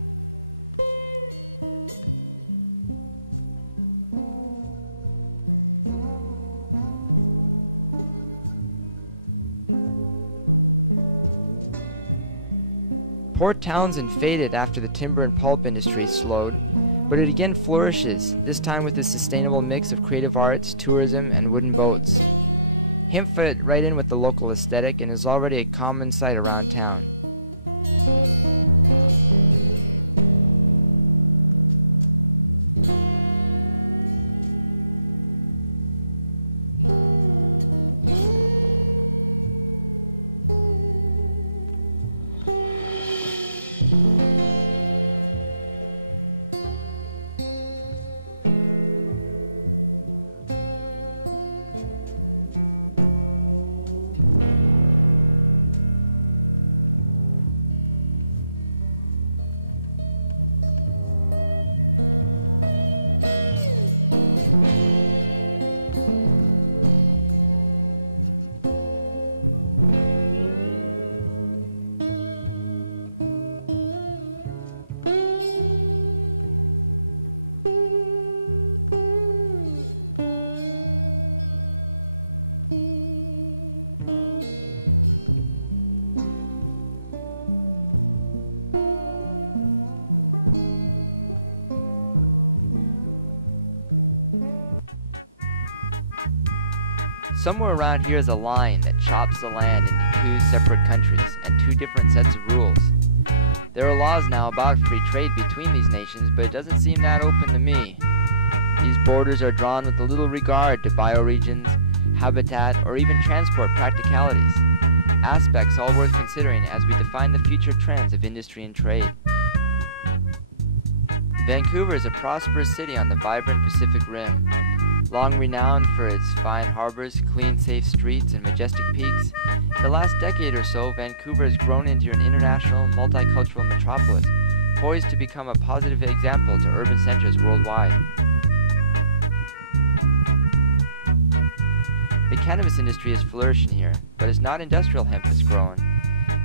Port Townsend faded after the timber and pulp industry slowed, but it again flourishes, this time with a sustainable mix of creative arts, tourism, and wooden boats. Hemp fit right in with the local aesthetic and is already a common sight around town. Somewhere around here is a line that chops the land into two separate countries and two different sets of rules. There are laws now about free trade between these nations, but it doesn't seem that open to me. These borders are drawn with a little regard to bioregions, habitat, or even transport practicalities, aspects all worth considering as we define the future trends of industry and trade. Vancouver is a prosperous city on the vibrant Pacific Rim. Long renowned for its fine harbors, clean, safe streets, and majestic peaks, in the last decade or so, Vancouver has grown into an international, multicultural metropolis, poised to become a positive example to urban centers worldwide. cannabis industry is flourishing here, but it's not industrial hemp that's growing.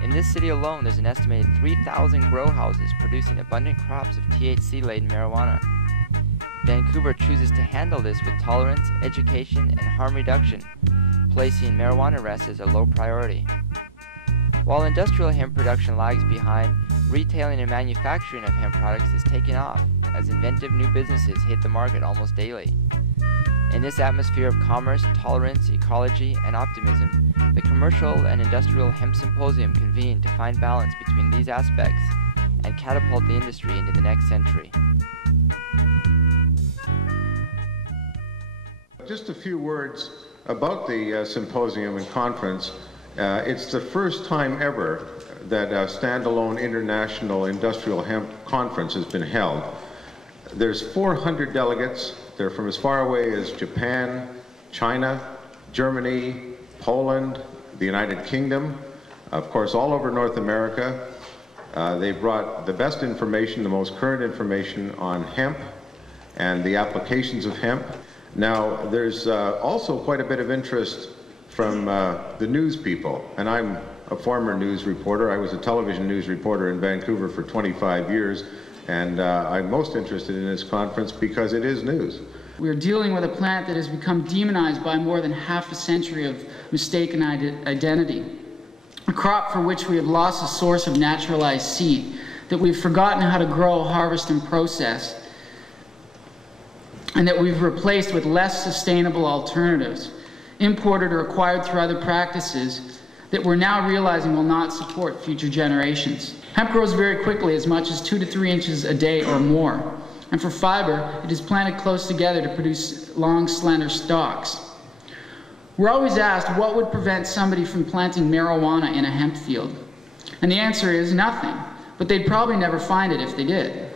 In this city alone, there's an estimated 3,000 grow houses producing abundant crops of THC-laden marijuana. Vancouver chooses to handle this with tolerance, education, and harm reduction, placing marijuana arrests as a low priority. While industrial hemp production lags behind, retailing and manufacturing of hemp products is taking off as inventive new businesses hit the market almost daily. In this atmosphere of commerce, tolerance, ecology, and optimism, the Commercial and Industrial Hemp Symposium convened to find balance between these aspects and catapult the industry into the next century. Just a few words about the symposium and conference. It's the first time ever that a standalone international industrial hemp conference has been held. There's 400 delegates. They're from as far away as Japan, China, Germany, Poland, the United Kingdom, of course all over North America. They brought the best information, the most current information on hemp and the applications of hemp. Now, there's also quite a bit of interest from the news people, and I'm a former news reporter. I was a television news reporter in Vancouver for 25 years, and I'm most interested in this conference because it is news. We're dealing with a plant that has become demonized by more than half a century of mistaken identity. A crop for which we have lost a source of naturalized seed, that we've forgotten how to grow, harvest, and process, and that we've replaced with less sustainable alternatives, imported or acquired through other practices that we're now realizing will not support future generations. Hemp grows very quickly, as much as 2 to 3 inches a day or more. And for fiber, it is planted close together to produce long, slender stalks. We're always asked what would prevent somebody from planting marijuana in a hemp field. And the answer is nothing, but they'd probably never find it if they did.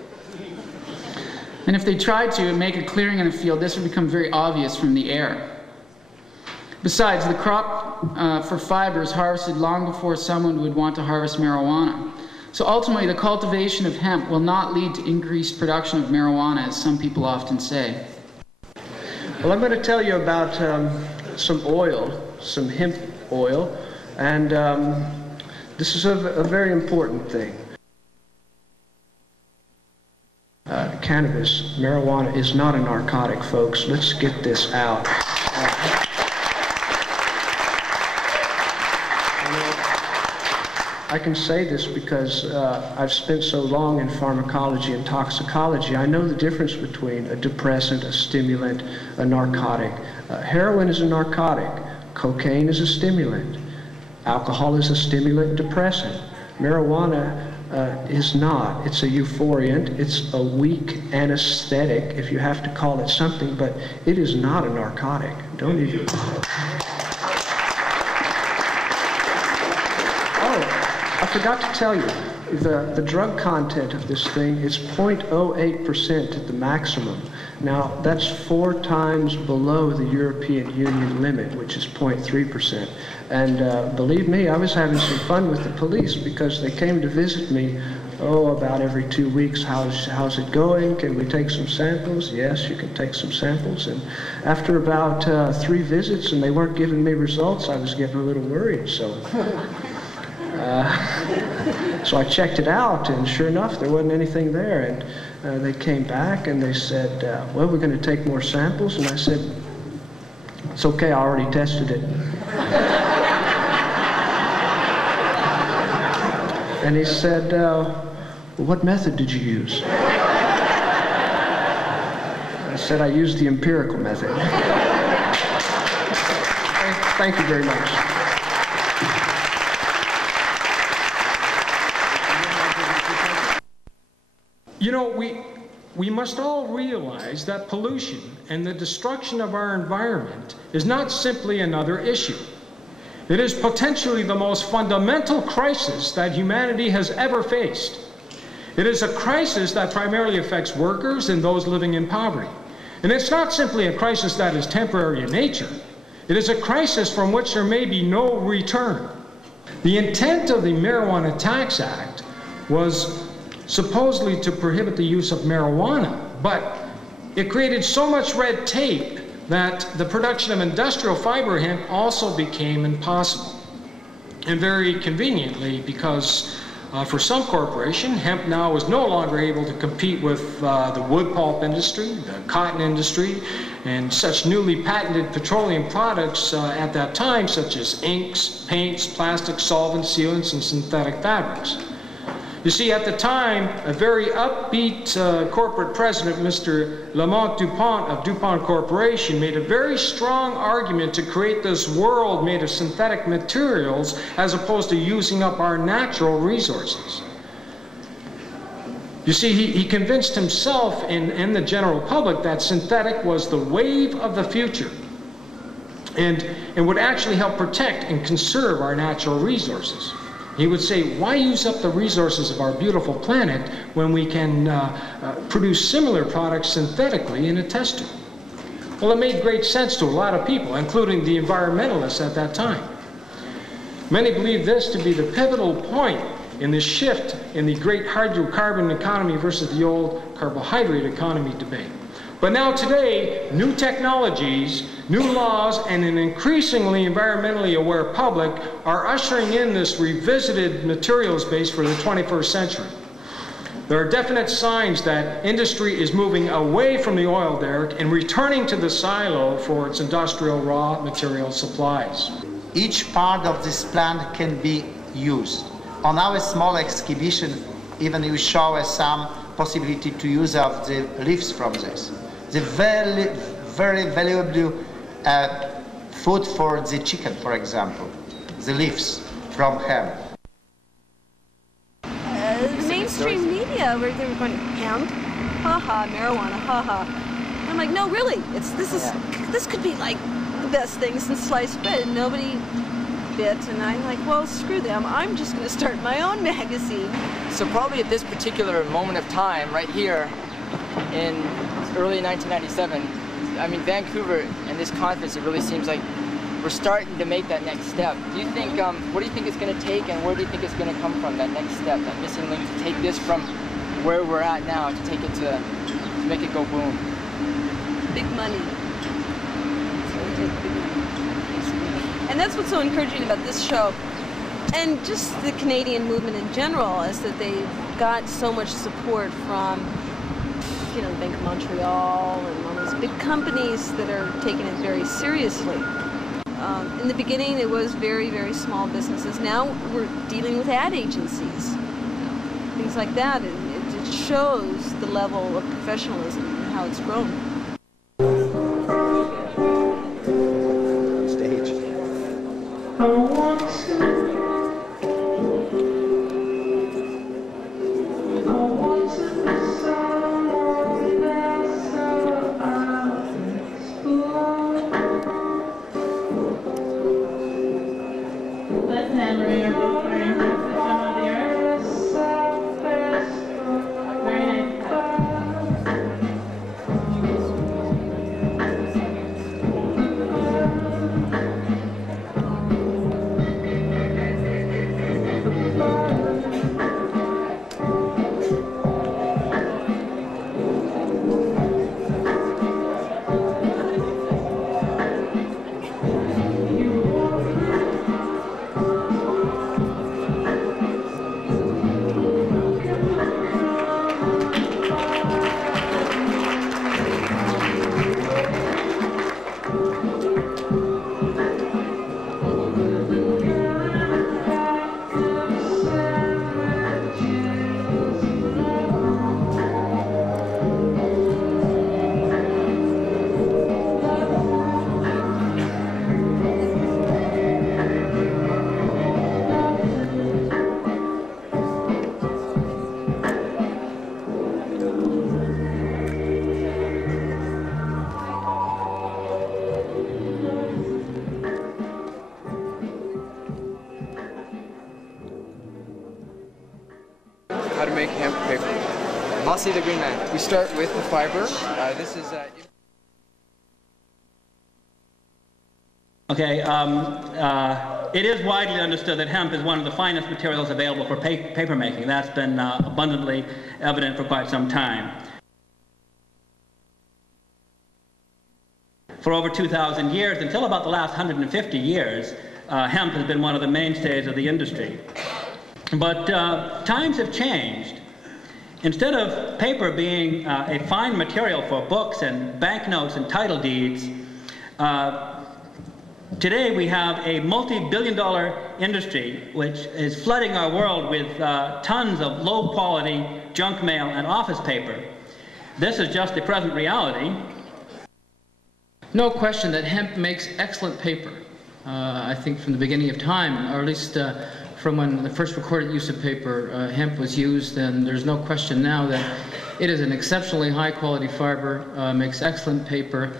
And if they tried to make a clearing in a field, this would become very obvious from the air. Besides, the crop for fiber is harvested long before someone would want to harvest marijuana. So ultimately, the cultivation of hemp will not lead to increased production of marijuana, as some people often say. Well, I'm going to tell you about some oil, some hemp oil, and this is a very important thing. Cannabis, marijuana, is not a narcotic, folks. Let's get this out. I can say this because I've spent so long in pharmacology and toxicology. I know the difference between a depressant, a stimulant, a narcotic. Heroin is a narcotic. Cocaine is a stimulant. Alcohol is a stimulant depressant. Marijuana is not. It's a euphoriant. It's a weak anesthetic, if you have to call it something, but it is not a narcotic. Don't even... I forgot to tell you, the drug content of this thing is 0.08% at the maximum. Now, that's 4 times below the European Union limit, which is 0.3%. And believe me, I was having some fun with the police because they came to visit me, about every 2 weeks. How's it going? Can we take some samples? Yes, you can take some samples. And after about 3 visits and they weren't giving me results, I was getting a little worried. So I checked it out, and sure enough, there wasn't anything there. And they came back and they said, well, we're going to take more samples. And I said, it's okay, I already tested it. And he said, well, what method did you use? I said, I used the empirical method. Thank you very much. You know, we must all realize that pollution and the destruction of our environment is not simply another issue. It is potentially the most fundamental crisis that humanity has ever faced. It is a crisis that primarily affects workers and those living in poverty. And it's not simply a crisis that is temporary in nature. It is a crisis from which there may be no return. The intent of the Marijuana Tax Act was supposedly to prohibit the use of marijuana, but it created so much red tape that the production of industrial fiber hemp also became impossible. And very conveniently, because for some corporation, hemp now was no longer able to compete with the wood pulp industry, the cotton industry, and such newly patented petroleum products at that time, such as inks, paints, plastics, solvents, sealants, and synthetic fabrics. You see, at the time, a very upbeat corporate president, Mr. Lamont DuPont of DuPont Corporation, made a very strong argument to create this world made of synthetic materials as opposed to using up our natural resources. You see, he convinced himself and the general public that synthetic was the wave of the future and would actually help protect and conserve our natural resources. He would say, why use up the resources of our beautiful planet when we can produce similar products synthetically in a test tube? Well, it made great sense to a lot of people, including the environmentalists at that time. Many believe this to be the pivotal point in the shift in the great hydrocarbon economy versus the old carbohydrate economy debate. But now today, new technologies, new laws, and an increasingly environmentally aware public are ushering in this revisited materials base for the 21st century. There are definite signs that industry is moving away from the oil derrick and returning to the silo for its industrial raw material supplies. Each part of this plant can be used. On our small exhibition, even you show us some possibility to use of the leaves from this. The very valuable food for the chicken, for example, the leaves from hemp. The mainstream media, where they were going, hemp, haha, marijuana, haha. And I'm like, no, really, this could be like the best thing since sliced bread, and nobody bit. And I'm like, well, screw them. I'm just going to start my own magazine. So probably at this particular moment of time, right here in early 1997, I mean, Vancouver and this conference, it really seems like we're starting to make that next step. Do you think, what do you think it's going to take, and where do you think it's going to come from, that next step, that missing link, to take this from where we're at now, to take it to make it go boom? Big money. And that's what's so encouraging about this show, and just the Canadian movement in general, is that they've got so much support from, you know, the Bank of Montreal and all those big companies that are taking it very seriously. In the beginning, it was very, very small businesses. Now we're dealing with ad agencies, things like that, and it shows the level of professionalism and how it's grown. Stage. I want to. How to make hemp paper. I'll see the green man. We start with the fiber. This is... Okay, it is widely understood that hemp is one of the finest materials available for paper making. That's been abundantly evident for quite some time. For over 2,000 years, until about the last 150 years, hemp has been one of the mainstays of the industry. But times have changed. Instead of paper being a fine material for books and banknotes and title deeds, today we have a multi-billion-dollar industry which is flooding our world with tons of low-quality junk mail and office paper. This is just the present reality. No question that hemp makes excellent paper. I think from the beginning of time, or at least from when the first recorded use of paper, hemp was used, and there's no question now that it is an exceptionally high-quality fiber, makes excellent paper.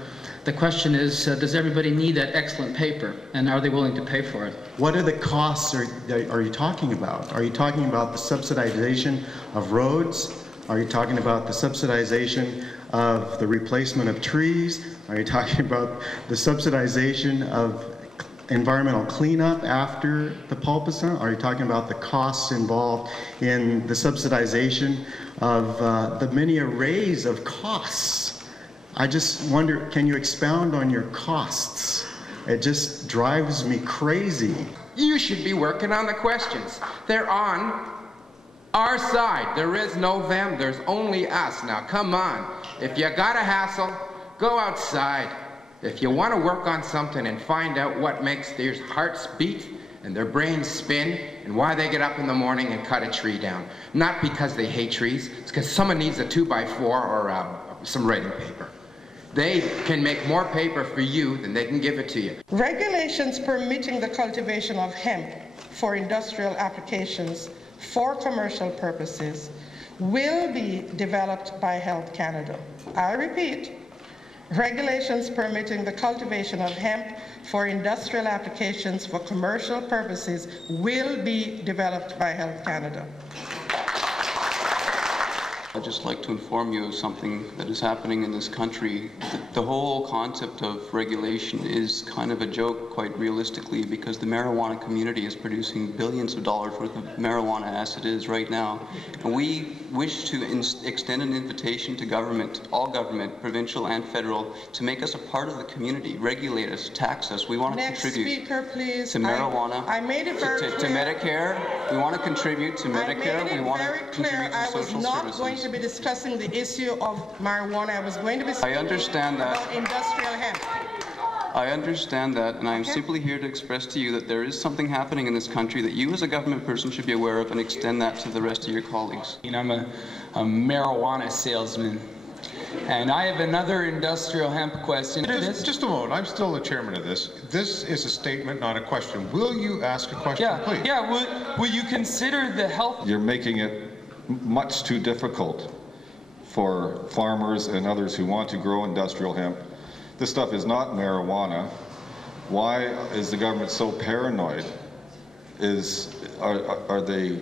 The question is, does everybody need that excellent paper, and are they willing to pay for it? What are the costs are you talking about? Are you talking about the subsidization of roads? Are you talking about the subsidization of the replacement of trees? Are you talking about the subsidization of environmental cleanup after the pulp is done? Are you talking about the costs involved in the subsidization of the many arrays of costs? I just wonder, can you expound on your costs? It just drives me crazy. You should be working on the questions. They're on our side. There is no them, there's only us. Now come on. If you got a hassle, go outside. If you want to work on something and find out what makes their hearts beat and their brains spin and why they get up in the morning and cut a tree down. Not because they hate trees, it's because someone needs a 2x4 or some writing paper. They can make more paper for you than they can give it to you. Regulations permitting the cultivation of hemp for industrial applications for commercial purposes will be developed by Health Canada. I repeat, regulations permitting the cultivation of hemp for industrial applications for commercial purposes will be developed by Health Canada. I'd just like to inform you of something that is happening in this country. The whole concept of regulation is kind of a joke, quite realistically, because the marijuana community is producing billions of dollars worth of marijuana as it is right now. And we wish to extend an invitation to government, all government, provincial and federal, to make us a part of the community, regulate us, tax us. We want to contribute to marijuana, I made it very to Medicare. We want to contribute to Medicare. We want to contribute to social services. To be discussing the issue of marijuana. I was going to be speaking about industrial hemp. I understand that, and I am simply here to express to you that there is something happening in this country that you as a government person should be aware of and extend that to the rest of your colleagues. I'm a marijuana salesman, and I have another industrial hemp question. Just a moment. I'm still the chairman of this. This is a statement, not a question. Will you ask a question, please? Yeah, will you consider the health... You're making it much too difficult for farmers and others who want to grow industrial hemp. This stuff is not marijuana. Why is the government so paranoid? Are they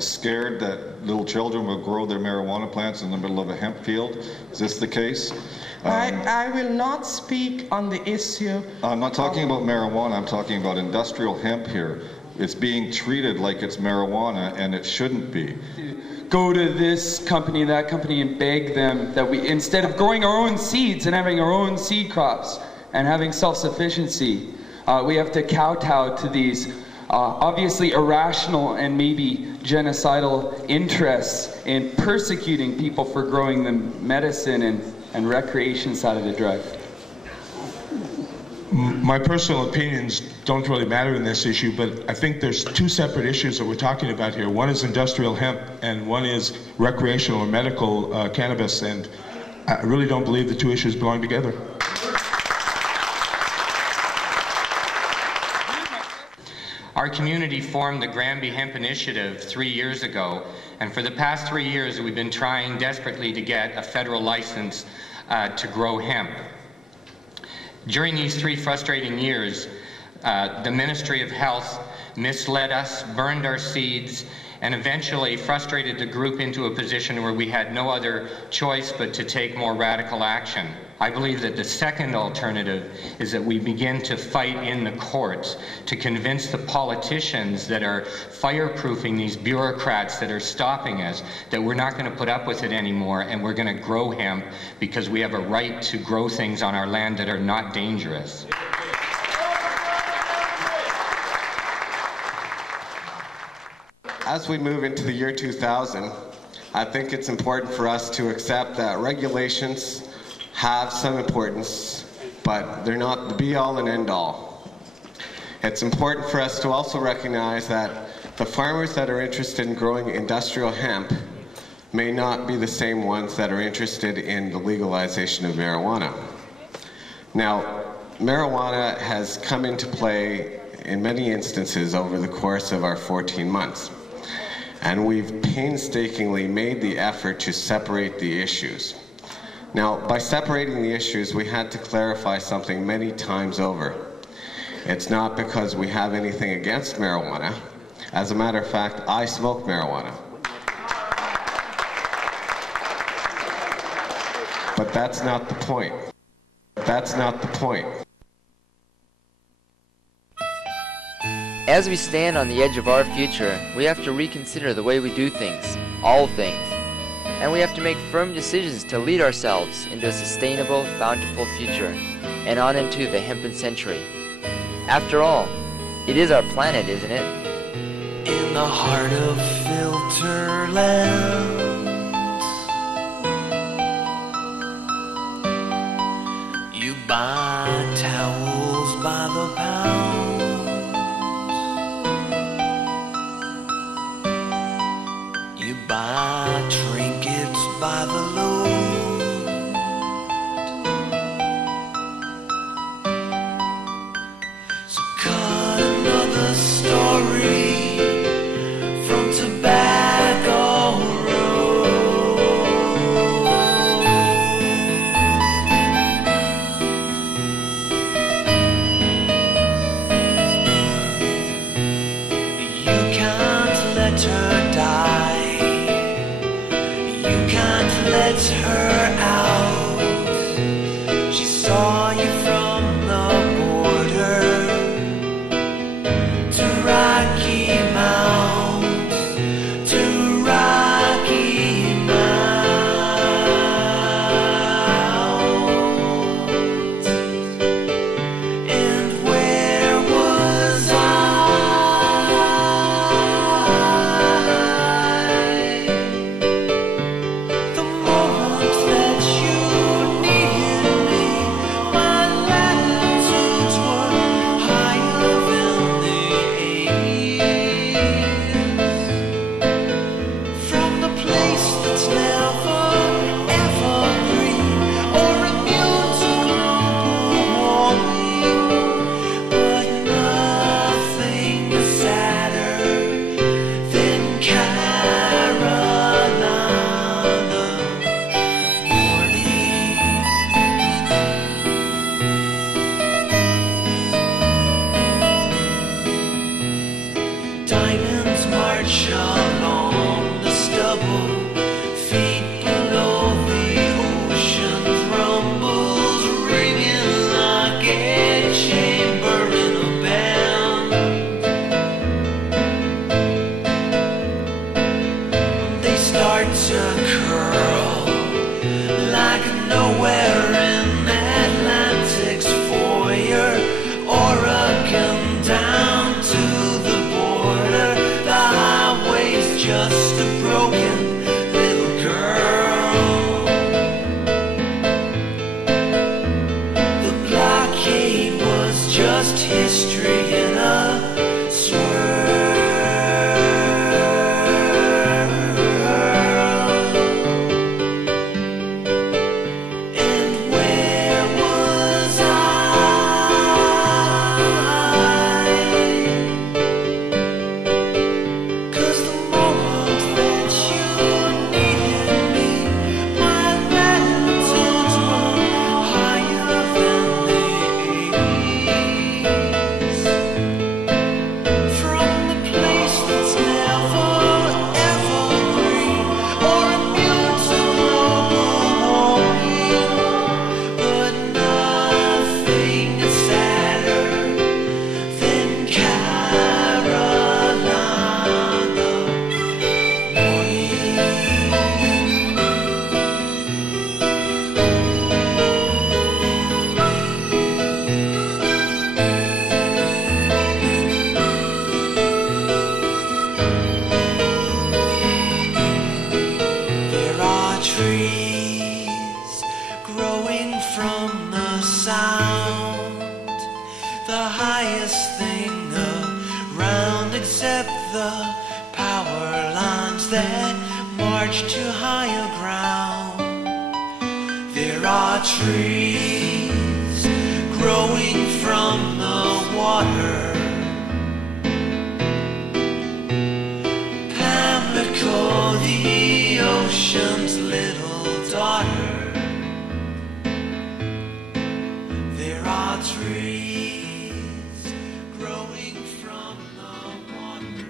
scared that little children will grow their marijuana plants in the middle of a hemp field? Is this the case? I will not speak on the issue. I'm not talking about marijuana. I'm talking about industrial hemp here. It's being treated like it's marijuana, and it shouldn't be. Go to this company, that company, and beg them that we, instead of growing our own seeds and having our own seed crops and having self-sufficiency, we have to kowtow to these obviously irrational and maybe genocidal interests in persecuting people for growing the medicine and recreation side of the drug. My personal opinions don't really matter in this issue, but I think there's two separate issues that we're talking about here. One is industrial hemp, and one is recreational or medical cannabis, and I really don't believe the two issues belong together. Our community formed the Granby Hemp Initiative 3 years ago, and for the past 3 years we've been trying desperately to get a federal license to grow hemp. During these 3 frustrating years, the Ministry of Health misled us, burned our seeds, and eventually frustrated the group into a position where we had no other choice but to take more radical action. I believe that the second alternative is that we begin to fight in the courts to convince the politicians that are fireproofing these bureaucrats that are stopping us that we're not going to put up with it anymore, and we're going to grow hemp because we have a right to grow things on our land that are not dangerous. As we move into the year 2000, I think it's important for us to accept that regulations have some importance, but they're not the be-all and end-all. It's important for us to also recognize that the farmers that are interested in growing industrial hemp may not be the same ones that are interested in the legalization of marijuana. Now, marijuana has come into play in many instances over the course of our 14 months. And we've painstakingly made the effort to separate the issues. Now, by separating the issues, we had to clarify something many times over. It's not because we have anything against marijuana. As a matter of fact, I smoke marijuana. But that's not the point. That's not the point. As we stand on the edge of our future, we have to reconsider the way we do things, all things. And we have to make firm decisions to lead ourselves into a sustainable, bountiful future, and on into the hempen century. After all, it is our planet, isn't it? In the heart of Filterland, you buy towels by the pound. You buy trinkets by the load. So cut another story from Tobacco Road. You can't let her die. Let her out. She saw you from the border to Rocky Mount, to Rocky Mount. And where was I? a sound, the highest thing around except the power lines that march to higher ground. There are trees growing from the water, Pamlico, the ocean's little daughter. There are trees growing from the water.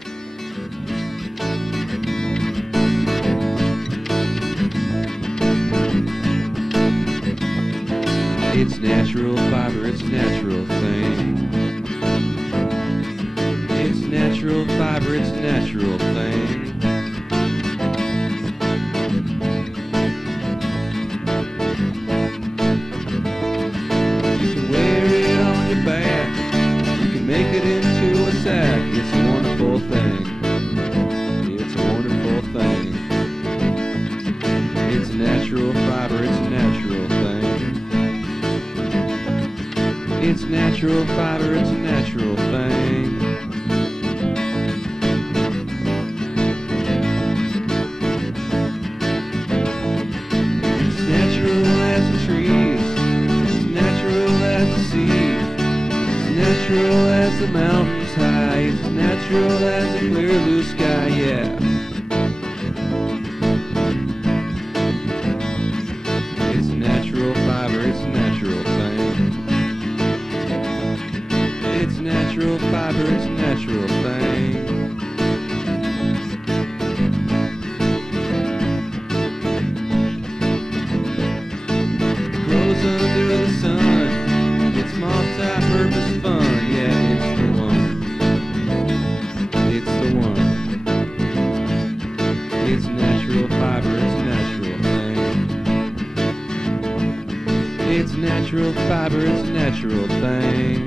It's natural fiber, it's a natural thing. It's natural fiber, it's a natural thing. You can wear it on your back, you can make it into a sack. It's a wonderful thing. It's a wonderful thing. It's a natural fiber, it's a natural thing. It's natural fiber, it's a natural thing. It's natural as the trees, it's natural as the sea, it's natural as the mountains high, it's natural as the clear blue sky, yeah. It's natural fiber, it's a natural thing. It's natural fiber, it's a natural thing. It grows under the sun, it's multi-purpose fun, yeah, it's the one. It's the one. It's natural fiber, it's a natural thing. It's natural fiber, it's a natural thing.